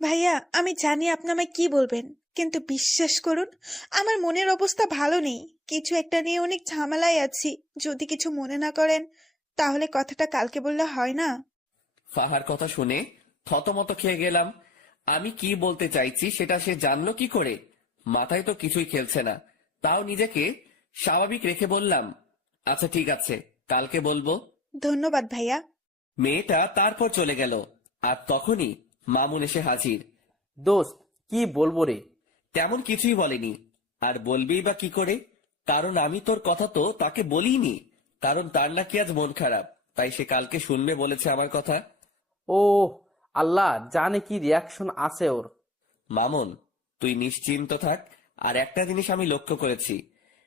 ভাইয়া, আমি জানি আপনি আমায় কি বলবেন, কিন্তু বিশ্বাস করুন, আমার মনের অবস্থা ভালো নেই। কিছু একটা নিয়ে অনেক ঝামেলায় আছি। যদি কিছু মনে না করেন, তাহলে কথাটা কালকে বললে হয় না? ফাহার কথা শুনে থতমত খেয়ে গেলাম। আমি কি বলতে চাইছি সেটা সে জানলো কি করে? মাথায় তো কিছুই খেলছে না। তাও নিজেকে স্বাভাবিক রেখে বললাম, আচ্ছা ঠিক আছে, কালকে বলবো। ধন্যবাদ ভাইয়া। মেয়েটা তারপর চলে গেল, আর তখনই মামুন এসে হাজির। দোস্ত, কি বলবো রে? তেমন কিছুই বলেনি, আর বলবেই বা কি করে? কারণ আমি তোর কথা তো তাকে বলিনি, কারণ তার নাকি আজ মন খারাপ, তাই সে কালকে শুনবে বলেছে আমার কথা। ও আল্লাহ জানে কি রিয়াকশন আছে ওর। মামুন, তুই নিশ্চিন্ত থাক। আর একটা জিনিস আমি লক্ষ্য করেছি,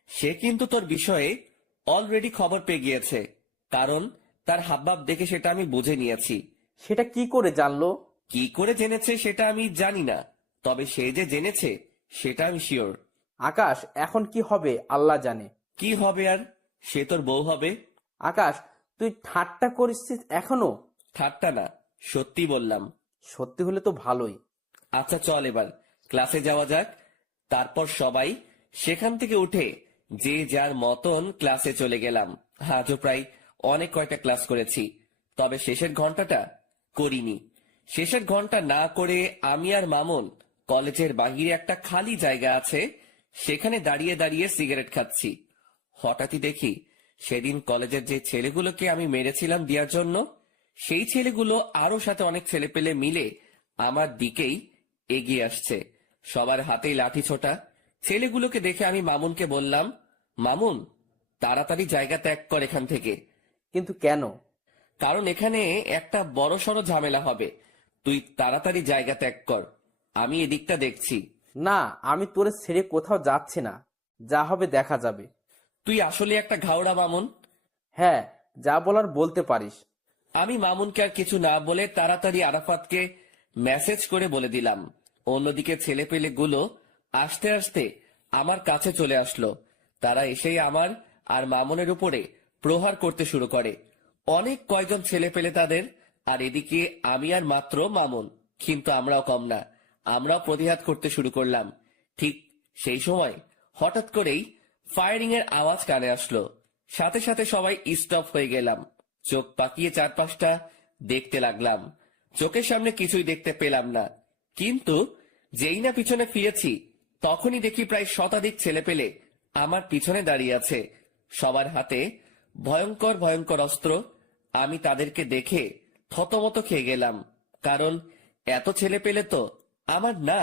সে কিন্তু তোর বিষয়ে অলরেডি খবর পেয়ে গিয়েছে, কারণ তার হাবভাব দেখে সেটা আমি বুঝে নিয়েছি। সেটা কি করে জানলো? কি করে জেনেছে সেটা আমি জানি না, তবে সে যে জেনেছে সেটা আমি শিওর। আকাশ, এখন কি হবে আল্লাহ জানে। কি হবে আর? সে তোর বউ হবে। আকাশ, তুই ঠাট্টা করছিস এখনো? ঠাট্টা না, সত্যি বললাম। সত্যি হলে তো ভালোই। আচ্ছা চল এবার ক্লাসে যাওয়া যাক। তারপর সবাই সেখান থেকে উঠে যে যার মতন ক্লাসে চলে গেলাম। আজও প্রায় অনেক কয়টা ক্লাস করেছি, তবে শেষের ঘন্টাটা করিনি। শেষের ঘন্টা না করে আমি আর মামুন কলেজের বাহিরে একটা খালি জায়গা আছে, সেখানে দাঁড়িয়ে দাঁড়িয়ে সিগারেট খাচ্ছি। হঠাৎই দেখি সেদিন কলেজের যে ছেলেগুলোকে আমি মেরেছিলাম দেওয়ার জন্য, সেই ছেলেগুলো আরো সাথে অনেক ছেলে পেলে মিলে আমার দিকেই এগিয়ে আসছে। সবার হাতেই লাঠি ছোটা। ছেলেগুলোকে দেখে আমি মামুনকে বললাম, মামুন, তাড়াতাড়ি জায়গা ত্যাগ কর এখান থেকে। কিন্তু কেন? কারণ এখানে একটা বড়সড় ঝামেলা হবে। তুই তাড়াতাড়ি জায়গা ত্যাগ কর, আমি এদিকটা দেখছি। না, আমি তোরে ছেড়ে কোথাও যাচ্ছি না। যা হবে দেখা যাবে। তুই আসলে একটা ঘাওড়া মামুন। হ্যাঁ, যা বলার বলতে পারিস। আমি মামুনকে আর কিছু না বলে তাড়াতাড়ি আরাফাতকে মেসেজ করে বলে দিলাম। অন্যদিকে ছেলেপেলে গুলো আস্তে আস্তে আমার কাছে চলে আসলো। তারা এসেই আমার আর মামুনের উপরে প্রহার করতে শুরু করে। অনেক কয়জন ছেলে পেলে তাদের, আর এদিকে আমি আর মাত্র মামুন। কিন্তু আমরাও কম না, আমরাও প্রতিহার করতে শুরু করলাম। ঠিক সেই সময় হঠাৎ করেই ফায়ারিং এর আওয়াজ কানে আসলো। সাথে সাথে সবাই স্টপ হয়ে গেলাম। চোখ পাকিয়ে চারপাশটা দেখতে লাগলাম। চোখের সামনে কিছুই দেখতে পেলাম না, কিন্তু যেই না পিছনে ফিরেছি তখনই দেখি প্রায় শতাধিক ছেলেপেলে আমার পিছনে দাঁড়িয়ে আছে, সবার হাতে ভয়ঙ্কর ভয়ঙ্কর অস্ত্র। আমি তাদেরকে দেখে থতমত খেয়ে গেলাম, কারণ এত ছেলেপেলে তো আমার না,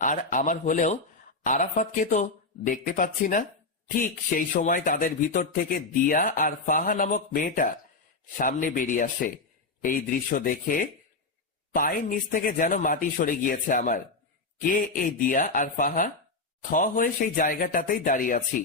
আর আমার হলেও আরাফাতকে তো দেখতে পাচ্ছি না। ঠিক সেই সময় তাদের ভিতর থেকে দিয়া আর ফাহা নামক মেয়েটা সামনে বেরিয়ে আসে। এই দৃশ্য দেখে পায়ের নিচ থেকে যেন মাটি সরে গিয়েছে আমার। কে এই দিয়া আর ফাহা? থ হয়ে সেই জায়গাটাতেই দাঁড়িয়ে আছি।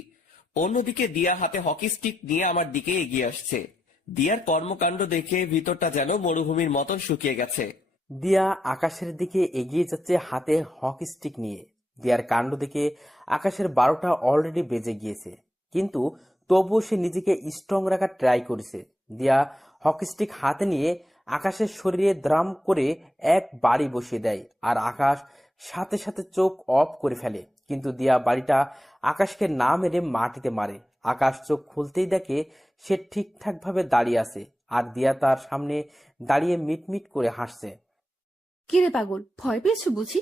অন্যদিকে দিয়া হাতে হকি স্টিক নিয়ে আমার দিকে এগিয়ে আসছে। দিয়ার কর্মকাণ্ড দেখে ভিতরটা যেন মরুভূমির মতন শুকিয়ে গেছে। দিয়া আকাশের দিকে এগিয়ে যাচ্ছে হাতে হকি স্টিক নিয়ে। দিয়ার কাণ্ড দেখে আকাশের 12টা অলরেডি বেজে গিয়েছে, কিন্তু তবুও সে নিজেকে স্ট্রং রাখার ট্রাই করেছে। দিয়া হকি স্টিক হাতে নিয়ে আকাশের শরীরে দ্রাম করে এক বাড়ি বসিয়ে দেয়, আর আকাশ সাথে সাথে চোখ অফ করে ফেলে। কিন্তু দিয়া বাড়িটা আকাশকে না মেরে মাটিতে মারে। আকাশ চোখ খুলতেই দেখে সে ঠিকঠাক ভাবে দাঁড়িয়ে আছে, আর দিয়া তার সামনে দাঁড়িয়ে মিটমিট করে হাসছে। কিরে পাগল, ভয় পেয়েছো বুঝি?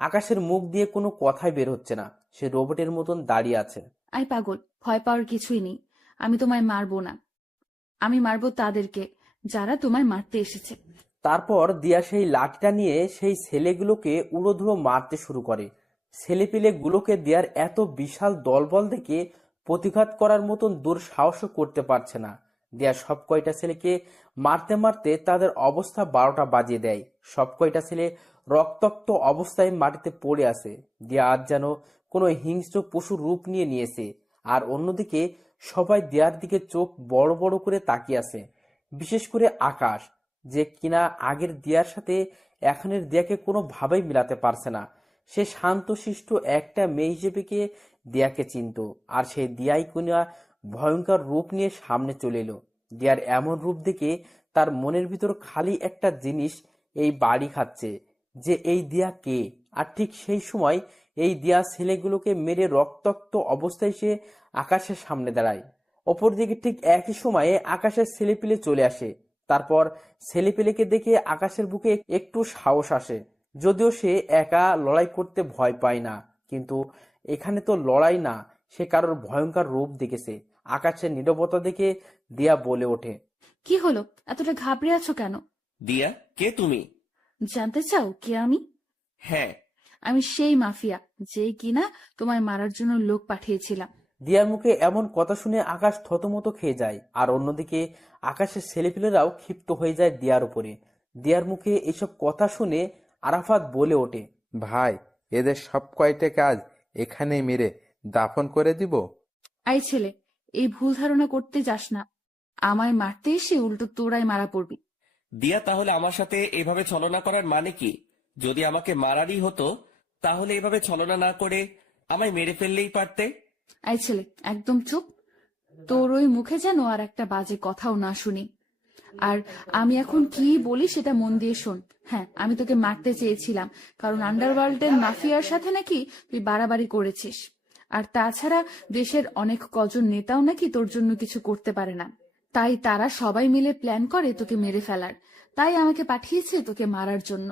আকাশের মুখ দিয়ে কোনো কথাই বের হচ্ছে না, সে রোবটের মতন দাঁড়িয়ে আছে। আই পাগল, ভয় পাওয়ার কিছুই নেই। আমি তোমায় মারবো না, আমি মারবো তাদেরকে যারা তোমায় মারতে এসেছে। তারপর দিয়া সেই লাঠিটা নিয়ে সেই ছেলেগুলোকে উড়োধুড়ো মারতে শুরু করে। ছেলেপিলেগুলোকে দিয়ার এত বিশাল দলবল দেখে প্রতিঘাত করার মতন দুঃসাহসও করতে পারছে না। দিয়া সব কয়টা ছেলেকে মারতে মারতে তাদের অবস্থা 12টা বাজিয়ে দেয়। সব কয়টা ছেলে রক্তাক্ত অবস্থায় মাটিতে পড়ে আছে। দিয়া আজ যেন কোনো হিংস্র পশুর রূপ নিয়েছে। আর অন্যদিকে সবাই দিয়ার দিকে চোখ বড় বড় করে তাকিয়ে আছে, বিশেষ করে আকাশ, যে কিনা আগের দিয়ার সাথে এখনের দিয়াকে কোনোভাবেই মিলাতে পারছে না। সে শান্তশিষ্ট একটা মেয়ে হিসেবে কে দিয়াকে চিনত, আর সেই দিয়াই কিনা ভয়ঙ্কর রূপ নিয়ে সামনে চলে এলো। দিয়ার এমন রূপ দেখে তার মনের ভিতর খালি একটা জিনিস এই বাড়ি খাচ্ছে, যে এই দিয়া কে। আর ঠিক সেই সময় এই দিয়া ছেলেগুলোকে মেরে রক্তাক্ত অবস্থায় সে আকাশের সামনে দাঁড়ায়। অপরদিকে ঠিক একই সময়ে আকাশের ছেলেপিলে চলে আসে। তারপর ছেলেপিলেকে দেখে আকাশের বুকে একটু সাহস আসে, যদিও সে একা লড়াই করতে ভয় পায় না। কিন্তু এখানে তো লড়াই না, সে কারোর ভয়ঙ্কর রূপ দেখেছে। আকাশের নীরবতা দেখে দিয়া বলে ওঠে, কি হলো, এতটা ঘাবড়ে আছো কেন? দিয়া, কে তুমি? জানতে চাও কে আমি? হ্যাঁ। আমি সেই মাফিয়া যে কিনা তোমায় মারার জন্য লোক পাঠিয়েছিলাম। দিয়ার মুখে এমন কথা শুনে আকাশ থতমত খেয়ে যায়, আর অন্যদিকে আকাশের ছেলেপিলেরাও ক্ষিপ্ত হয়ে যায় দিয়ার উপরে। দিয়ার মুখে এসব কথা শুনে আরাফাত বলে ওঠে, ভাই, এদের সব কয়টাকে আজ এখানেই মেরে দাফন করে দিব। আই ছেলে, এই ভুল ধারণা করতে যাস না। আমায় মারতে এসে উল্টো তোরাই মারা পড়বি। দিয়া, তাহলে আমার সাথে এভাবে ছলনা করার মানে কি? যদি আমাকে মারারই হতো তাহলে এভাবে ছলনা না করে আমায় মেরে ফেললেই পারতে। আই ছেলে, একদম চুপ। তোর ওই মুখে যেন আর একটা বাজে কথাও না শুনি। আর আমি এখন কি বলি সেটা মন দিয়ে শোন। হ্যাঁ, আমি তোকে মারতে চেয়েছিলাম, কারণ আন্ডারওয়ার্ল্ডের মাফিয়ার সাথে নাকি তুই বাড়াবাড়ি করেছিস। আর তাছাড়া দেশের অনেক কজন নেতাও নাকি তোর জন্য কিছু করতে পারে না, তাই তারা সবাই মিলে প্ল্যান করে তোকে মেরে ফেলার। তাই আমাকে পাঠিয়েছে তোকে মারার জন্য।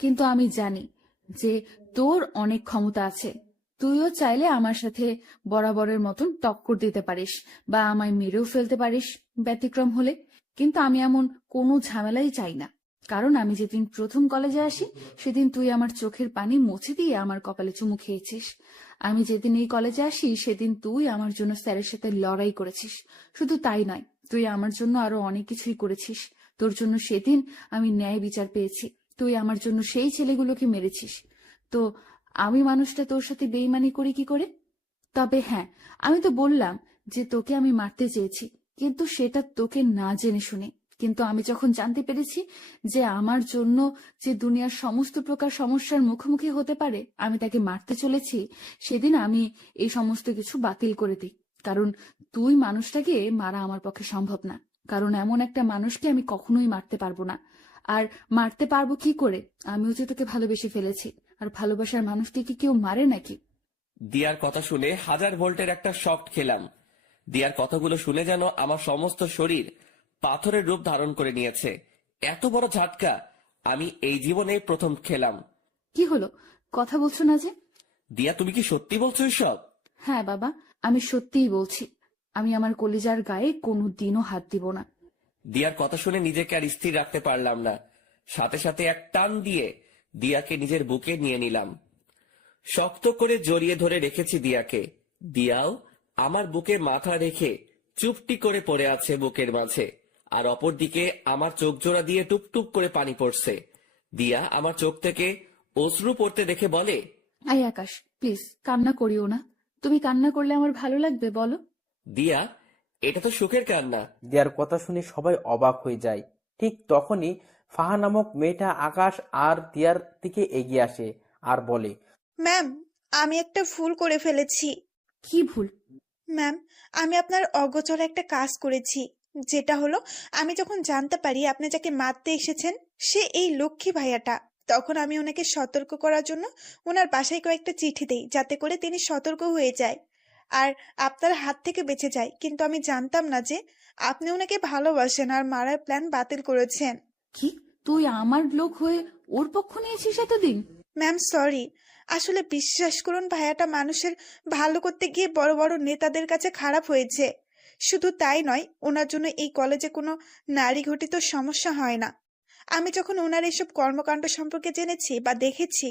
কিন্তু আমি জানি যে তোর অনেক ক্ষমতা আছে, তুইও চাইলে আমার সাথে বরাবরের মতন টক্কর দিতে পারিস বা আমায় মেরেও ফেলতে পারিস ব্যতিক্রম হলে। কিন্তু আমি এমন কোনো ঝামেলাই চাই না, কারণ আমি যেদিন প্রথম কলেজে আসি সেদিন তুই আমার চোখের পানি মুছে দিয়ে আমার কপালে চুমু খেয়েছিস। আমি যেদিন এই কলেজে আসি সেদিন তুই আমার জন্য স্যারের সাথে লড়াই করেছিস। শুধু তাই নয়, তুই আমার জন্য আরো অনেক কিছুই করেছিস। তোর জন্য সেদিন আমি ন্যায় বিচার পেয়েছি। তুই আমার জন্য সেই ছেলেগুলোকে মেরেছিস। তো আমি মানুষটা তোর সাথে বেইমানি করি কি করে? তবে হ্যাঁ, আমি তো বললাম যে তোকে আমি মারতে চেয়েছি, কিন্তু সেটা তোকে না জেনে শুনে। কিন্তু আমি যখন জানতে পেরেছি যে আমার জন্য যে দুনিয়ার সমস্ত প্রকার সমস্যার মুখোমুখি হতে পারে আমি তাকে মারতে চলেছি, সেদিন আমি এই সমস্ত কিছু বাতিল করে দিই। কারণ তুই মানুষটাকে মারা আমার পক্ষে সম্ভব না, কারণ এমন একটা মানুষকে আমি কখনোই মারতে পারবো না। আর মারতে পারবো কি করে? আমিও যে তোকে ভালোবেসে ফেলেছি, আর ভালোবাসার মানুষকে কি কেউ মারে নাকি? দিয়ার কথা শুনে 1000 ভোল্টের একটা শক খেলাম। দিয়ার কথাগুলো শুনে যেন আমার সমস্ত শরীর পাথরের রূপ ধারণ করে নিয়েছে। এত বড় ঝাটকা আমি এই জীবনে প্রথম খেলাম। কি হলো, কথা বলছো না যে? দিয়া, তুমি কি সত্যি বলছো এসব? হ্যাঁ বাবা, আমি সত্যিই বলছি। আমি আমার কলিজার গায়ে কোনোদিনও হাত দিব না। দিয়ার কথা শুনে নিজেকে আর স্থির রাখতে পারলাম না। সাথে সাথে এক টান দিয়ে দিয়াকে নিজের বুকে নিয়ে নিলাম। শক্ত করে জড়িয়ে ধরে রেখেছি দিয়াকে। দিয়াও আমার বুকে মাথা রেখে চুপটি করে পড়ে আছে বুকের মাঝে। আর অপরদিকে আমার চোখ জোড়া দিয়ে টুপটুপ করে পানি পড়ছে। দিয়া আমার চোখ থেকে অশ্রু পড়তে দেখে বলে, আই আকাশ, প্লিজ কান্না করিও না। তুমি কান্না করলে আমার ভালো লাগবে বলো? দিয়া, এটা তো সুখের কান্না। দিয়ার কথা শুনে সবাই অবাক হয়ে যায়। ঠিক তখনই ফাহা নামক মেয়েটা আকাশ আর দিয়ার দিকে এগিয়ে আসে আর বলে, ম্যাম, আমি একটা ভুল করে ফেলেছি। কি ভুল? ম্যাম, আমি আপনার অগোচরে একটা কাজ করেছি। যেটা হলো, আমি যখন জানতে পারি আপনি যাকে মারতে এসেছেন সে এই লক্ষ্মী ভাইয়াটা, তখন আমি ওনাকে সতর্ক করার জন্য ওনার বাসায় কয়েকটা চিঠি দেই, যাতে করে তিনি সতর্ক হয়ে যায় আর আপনার হাত থেকে বেঁচে যায়। কিন্তু আমি জানতাম না যে আপনি ওনাকে ভালোবাসেন আর মারার প্ল্যান বাতিল করেছেন। কি, তুই আমার লোক হয়ে ওর পক্ষ নিয়েছিস এতদিন? ম্যাম সরি, আসলে বিশ্বাস করুন ভাইয়াটা মানুষের ভালো করতে গিয়ে বড় বড় নেতাদের কাছে খারাপ হয়েছে। শুধু তাই নয়, ওনার জন্য এই কলেজে কোনো নারী ঘটিত সমস্যা হয় না। আমি যখন ওনার এসব কর্মকাণ্ড সম্পর্কে জেনেছি বা দেখেছি,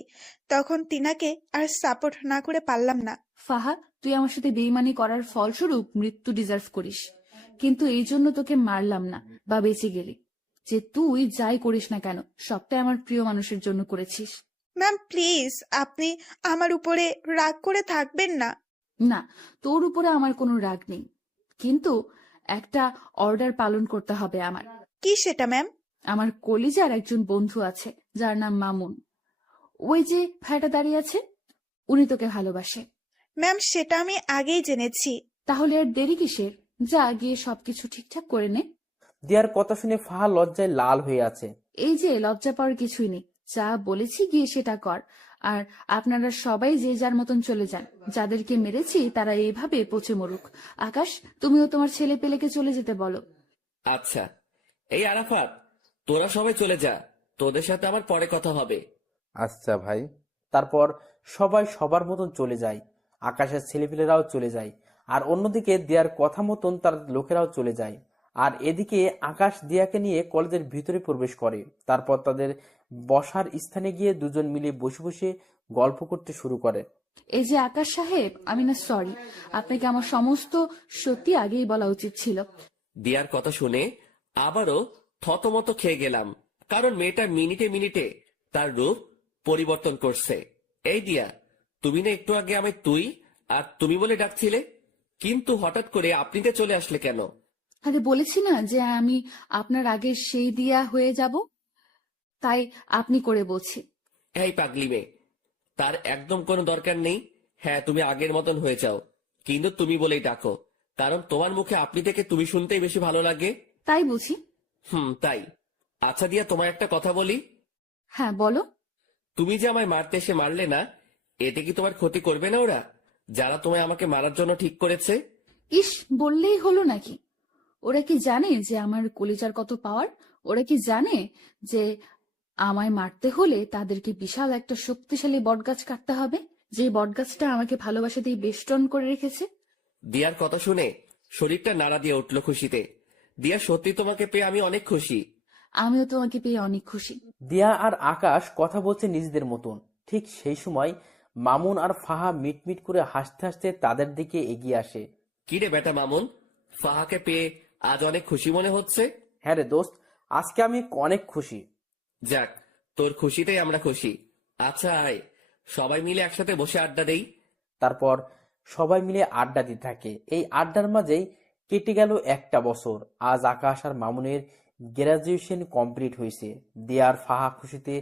তখন তিনাকে আর সাপোর্ট না করে পারলাম না। ফাহা, তুই আমার সাথে বেইমানি করার ফলস্বরূপ মৃত্যু ডিজার্ভ করিস, কিন্তু এই জন্য তোকে মারলাম না বা বেঁচে গেলি। যে তুই যাই করিস না কেন, সবটাই আমার প্রিয় মানুষের জন্য করেছিস। ম্যাম প্লিজ, আপনি আমার উপরে রাগ করে থাকবেন না। না, তোর উপরে আমার কোনো রাগ নেই, কিন্তু একটা অর্ডার পালন করতে হবে আমার। কি সেটা ম্যাম? আমার কলিজার একজন বন্ধু আছে যার নাম মামুন। ওই যে ভাইটা দাঁড়িয়ে আছে, উনি তোকে ভালোবাসে। ম্যাম সেটা আমি আগেই জেনেছি। তাহলে আর দেরি কিসের? যা গিয়ে সবকিছু ঠিকঠাক করে নে। দিয়ার কথা শুনে ফাহা লজ্জায় লাল হয়ে আছে। এই যে লজ্জা পাওয়ার কিছুই নেই, যা বলেছি গিয়ে সেটা কর। আর আপনারা সবাই যে যার মতন চলে যান। যাদেরকে মেরেছি তারা এইভাবে পচে মরুক। আকাশ, তুমিও তোমার ছেলে পেলেকে চলে যেতে বলো। আচ্ছা, এই আরাফাত, তোরা সবাই চলে যা, তোদের সাথে আমার পরে কথা হবে। আচ্ছা ভাই। তারপর সবাই সবার মতন চলে যায়। আকাশের ছেলেপিলেরাও চলে যায়, আর অন্যদিকে দিয়ার কথা মতন তার লোকেরাও চলে যায়। আর এদিকে আকাশ দিয়াকে নিয়ে কলেজের ভিতরে প্রবেশ করে। তারপর তাদের বসার স্থানে গিয়ে দুজন মিলে বসে বসে গল্প করতে শুরু করে। এই যে আকাশ সাহেব, আমি না সরি, আপনাকে আমার সমস্ত সত্যি আগেই বলা উচিত ছিল। দিয়ার কথা শুনে আবারও থতমত খেয়ে গেলাম, কারণ মেয়েটা মিনিটে মিনিটে তার রূপ পরিবর্তন করছে। এই দিয়া, তুমি না একটু আগে আমায় তুই আর তুমি বলে ডাকছিলে, কিন্তু হঠাৎ করে আপনিতে চলে আসলে কেন? আরে বলেছি না যে আমি আপনার আগে সেই দিয়া হয়ে যাব, তাই আপনি করে বলছি। এই পাগলি মেয়ে, তার একদম কোনো দরকার নেই। হ্যাঁ, তুমি আগের মতন হয়ে যাও, কিন্তু তুমি বলেই ডাকো, কারণ তোমার মুখে আপনি থেকে তুমি শুনতেই বেশি ভালো লাগে। তাই বুঝি? তাই। আচ্ছা দিয়া, তোমার একটা কথা বলি। হ্যাঁ বলো। তুমি যে আমায় মারতে এসে মারলে না, এতে কি তোমার ক্ষতি করবে না ওরা, যারা তোমায় আমাকে মারার জন্য ঠিক করেছে? ইস, বললেই হলো নাকি? ওরা কি জানে যে আমার কলিজার কত পাওয়ার? ওরা কি জানে যে আমায় মারতে হলে তাদেরকে বিশাল একটা শক্তিশালী বটগাছ কাটতে হবে, যে বটগাছটা আমাকে ভালোবাসাতেই বেষ্টন করে রেখেছে? দিয়ার কথা শুনে শরীরটা নাড়া দিয়ে উঠল খুশিতে। দিয়া, সত্যি তোমাকে পেয়ে আমি অনেক খুশি। আমিও তোমাকে পেয়ে অনেক খুশি। দিয়া আর আকাশ কথা বলছে নিজেদের মতন। ঠিক সেই সময় মামুন আর ফাহা মিটমিট করে হাসতে হাসতে তাদের দিকে এগিয়ে আসে। কিরে বেটা মামুন, ফাহাকে পেয়ে আজ অনেক খুশি মনে হচ্ছে? হ্যাঁ রে দোস্ত, আজকে আমি অনেক খুশি। যাক, তোর খুশিতেই আমরা খুশি। আচ্ছা আয়, সবাই মিলে একসাথে বসে আড্ডা দেই। তারপর সবাই মিলে আড্ডা দিতে থাকে। এই আড্ডার মাঝেই কেটে গেল একটা বছর। আজ আকাশ আর মামুনের গ্রাজুয়েশন কমপ্লিট হয়েছে। দিয়ার ফাহা খুশিতে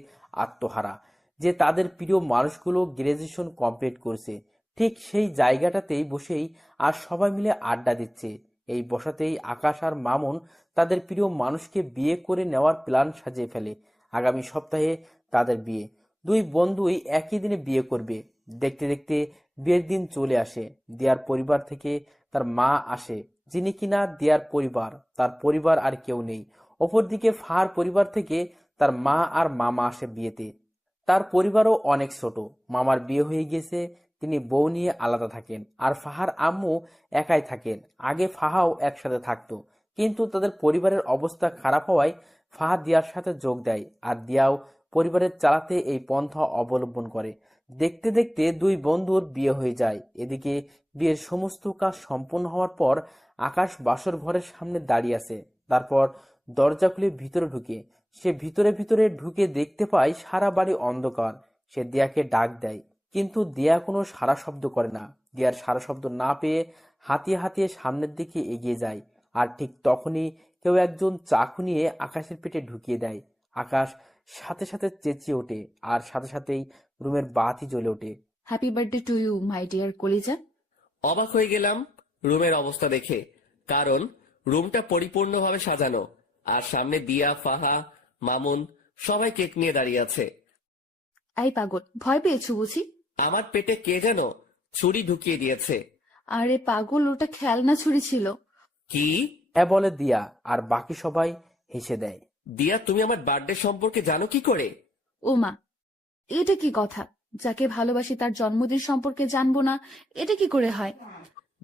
আত্মহারা যে তাদের প্রিয় মানুষগুলো গ্রাজুয়েশন কমপ্লিট করছে। ঠিক সেই জায়গাটাতেই বসেই আর সবাই মিলে আড্ডা দিচ্ছে। এই বসাতেই আকাশ আর মামুন তাদের প্রিয় মানুষকে বিয়ে করে নেওয়ার প্ল্যান সাজিয়ে ফেলে। আগামী সপ্তাহে তাদের বিয়ে। দুই বন্ধুই একই দিনে বিয়ে করবে। দেখতে দেখতে বিয়ের দিন চলে আসে। দিয়ার পরিবার থেকে তার মা আসে, যিনি কিনা দিয়ার পরিবার, তার পরিবার আর কেউ নেই। অপরদিকে ফাহার পরিবার থেকে তার মা আর মামা আসে বিয়েতে। তার পরিবারও অনেক ছোট। মামার বিয়ে হয়ে গেছে, তিনি বউ নিয়ে আলাদা থাকেন, আর ফাহার আম্মু একাই থাকেন। আগে ফাহাও একসাথে থাকতো, কিন্তু তাদের পরিবারের অবস্থা খারাপ হওয়ায় ফাহা দিয়ার সাথে যোগ দেয়, আর দিয়াও পরিবারের চালাতে এই পন্থা অবলম্বন করে। দেখতে দেখতে দুই বন্ধুর বিয়ে হয়ে যায়। এদিকে বিয়ের সমস্ত কাজ সম্পন্ন হওয়ার পর আকাশ বাসর ঘরের সামনে দাঁড়িয়ে আছে। তারপর দরজা খুলে ভিতরে ঢুকে সে ভিতরে ঢুকে দেখতে পায় সারা বাড়ি অন্ধকার। সে দিয়াকে ডাক দেয়, কিন্তু দিয়া কোনো সারা শব্দ করে না। দিয়ার সারা শব্দ না পেয়ে হাতিয়ে হাতিয়ে সামনের দিকে এগিয়ে যায়, আর ঠিক তখনই কেউ একজন চাকু নিয়ে আকাশের পেটে ঢুকিয়ে দেয়। আকাশ সাথে সাথে চেঁচিয়ে ওঠে, আর সাথে সাথেই রুমের বাতি জ্বলে ওঠে। Happy birthday to you my dear কলিজা। অবাক হয়ে গেলাম রুমের অবস্থা দেখে, কারণ রুমটা পরিপূর্ণভাবে সাজানো, আর সামনে দিয়া, ফাহা, মামুন সবাই কেক নিয়ে দাঁড়িয়ে আছে। এই পাগল, ভয় পেয়েছো বুঝি? আমার পেটে কে যেন ছুরি ঢুকিয়ে দিয়েছে। আরে পাগল, ওটা খেলনা ছুরি ছিল। কি? হ্যাঁ বলে দিয়া, আর বাকি সবাই হেসে দেয়। দিয়া, তুমি আমার বার্থডে সম্পর্কে জানো কি করে? ও মা, এটা কি কথা? যাকে ভালোবাসি তার জন্মদিন সম্পর্কে জানবো না, এটা কি করে হয়?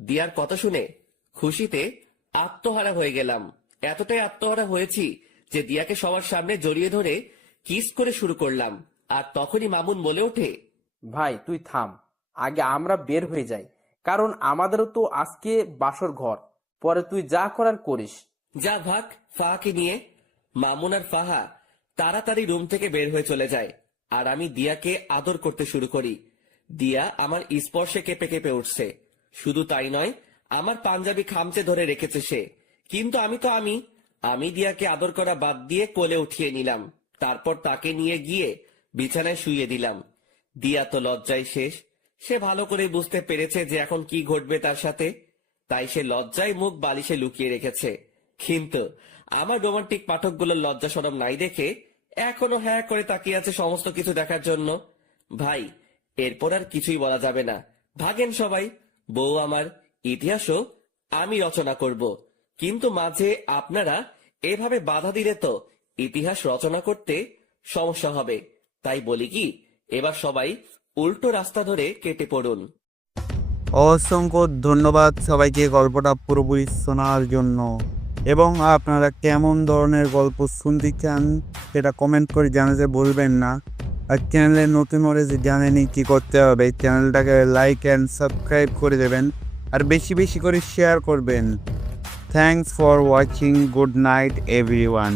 দিয়ার কথা শুনে খুশিতে আত্মহারা হয়ে গেলাম। এতটাই আত্মহারা হয়েছি যে দিয়াকে সবার সামনে জড়িয়ে ধরে কিস করে শুরু করলাম। আর তখনই মামুন বলে ওঠে, ভাই তুই থাম, আগে আমরা বের হয়ে যাই, কারণ আমাদেরও তো আজকে বাসর ঘর। পরে তুই যা করার করিস। যা ভাগ ফাহাকে নিয়ে। মামুন আর ফাহা তাড়াতাড়ি রুম থেকে বের হয়ে চলে যায়, আর আমি দিয়াকে আদর করতে শুরু করি। দিয়া আমার স্পর্শে কেঁপে কেঁপে উঠছে। শুধু তাই নয়, আমার পাঞ্জাবি খামচে ধরে রেখেছে সে। কিন্তু আমি দিয়াকে আদর করা বাদ দিয়ে কোলে উঠিয়ে নিলাম। তারপর তাকে নিয়ে গিয়ে বিছানায় শুইয়ে দিলাম। দিয়া তো লজ্জায় শেষ। সে ভালো করে বুঝতে পেরেছে যে এখন কি ঘটবে তার সাথে, তাই সে লজ্জায় মুখ বালিশে লুকিয়ে রেখেছে। কিন্তু আমার রোমান্টিক পাঠকগুলোর লজ্জা শরম নাই দেখে এখনো হ্যাঁ করে তাকিয়ে আছে সমস্ত কিছু দেখার জন্য। ভাই, এরপর আর কিছুই বলা যাবে না। ভাগেন সবাই। বউ আমার, ইতিহাসও আমি রচনা করব, কিন্তু মাঝে আপনারা এভাবে বাধা দিলে তো ইতিহাস রচনা করতে সমস্যা হবে। তাই বলি কি, এবার সবাই উল্টো রাস্তা ধরে কেটে পড়ুন। অসংখ্য ধন্যবাদ সবাইকে গল্পটা পুরোপুরি শোনার জন্য। এবং আপনারা কেমন ধরনের গল্প শুনতে চান সেটা কমেন্ট করে জানাতে ভুলবেন না। আর চ্যানেলে নতুন হলে যে জানেনই কী করতে হবে, চ্যানেলটাকে লাইক অ্যান্ড সাবস্ক্রাইব করে দেবেন, আর বেশি বেশি করে শেয়ার করবেন। Thanks for watching. Good night everyone.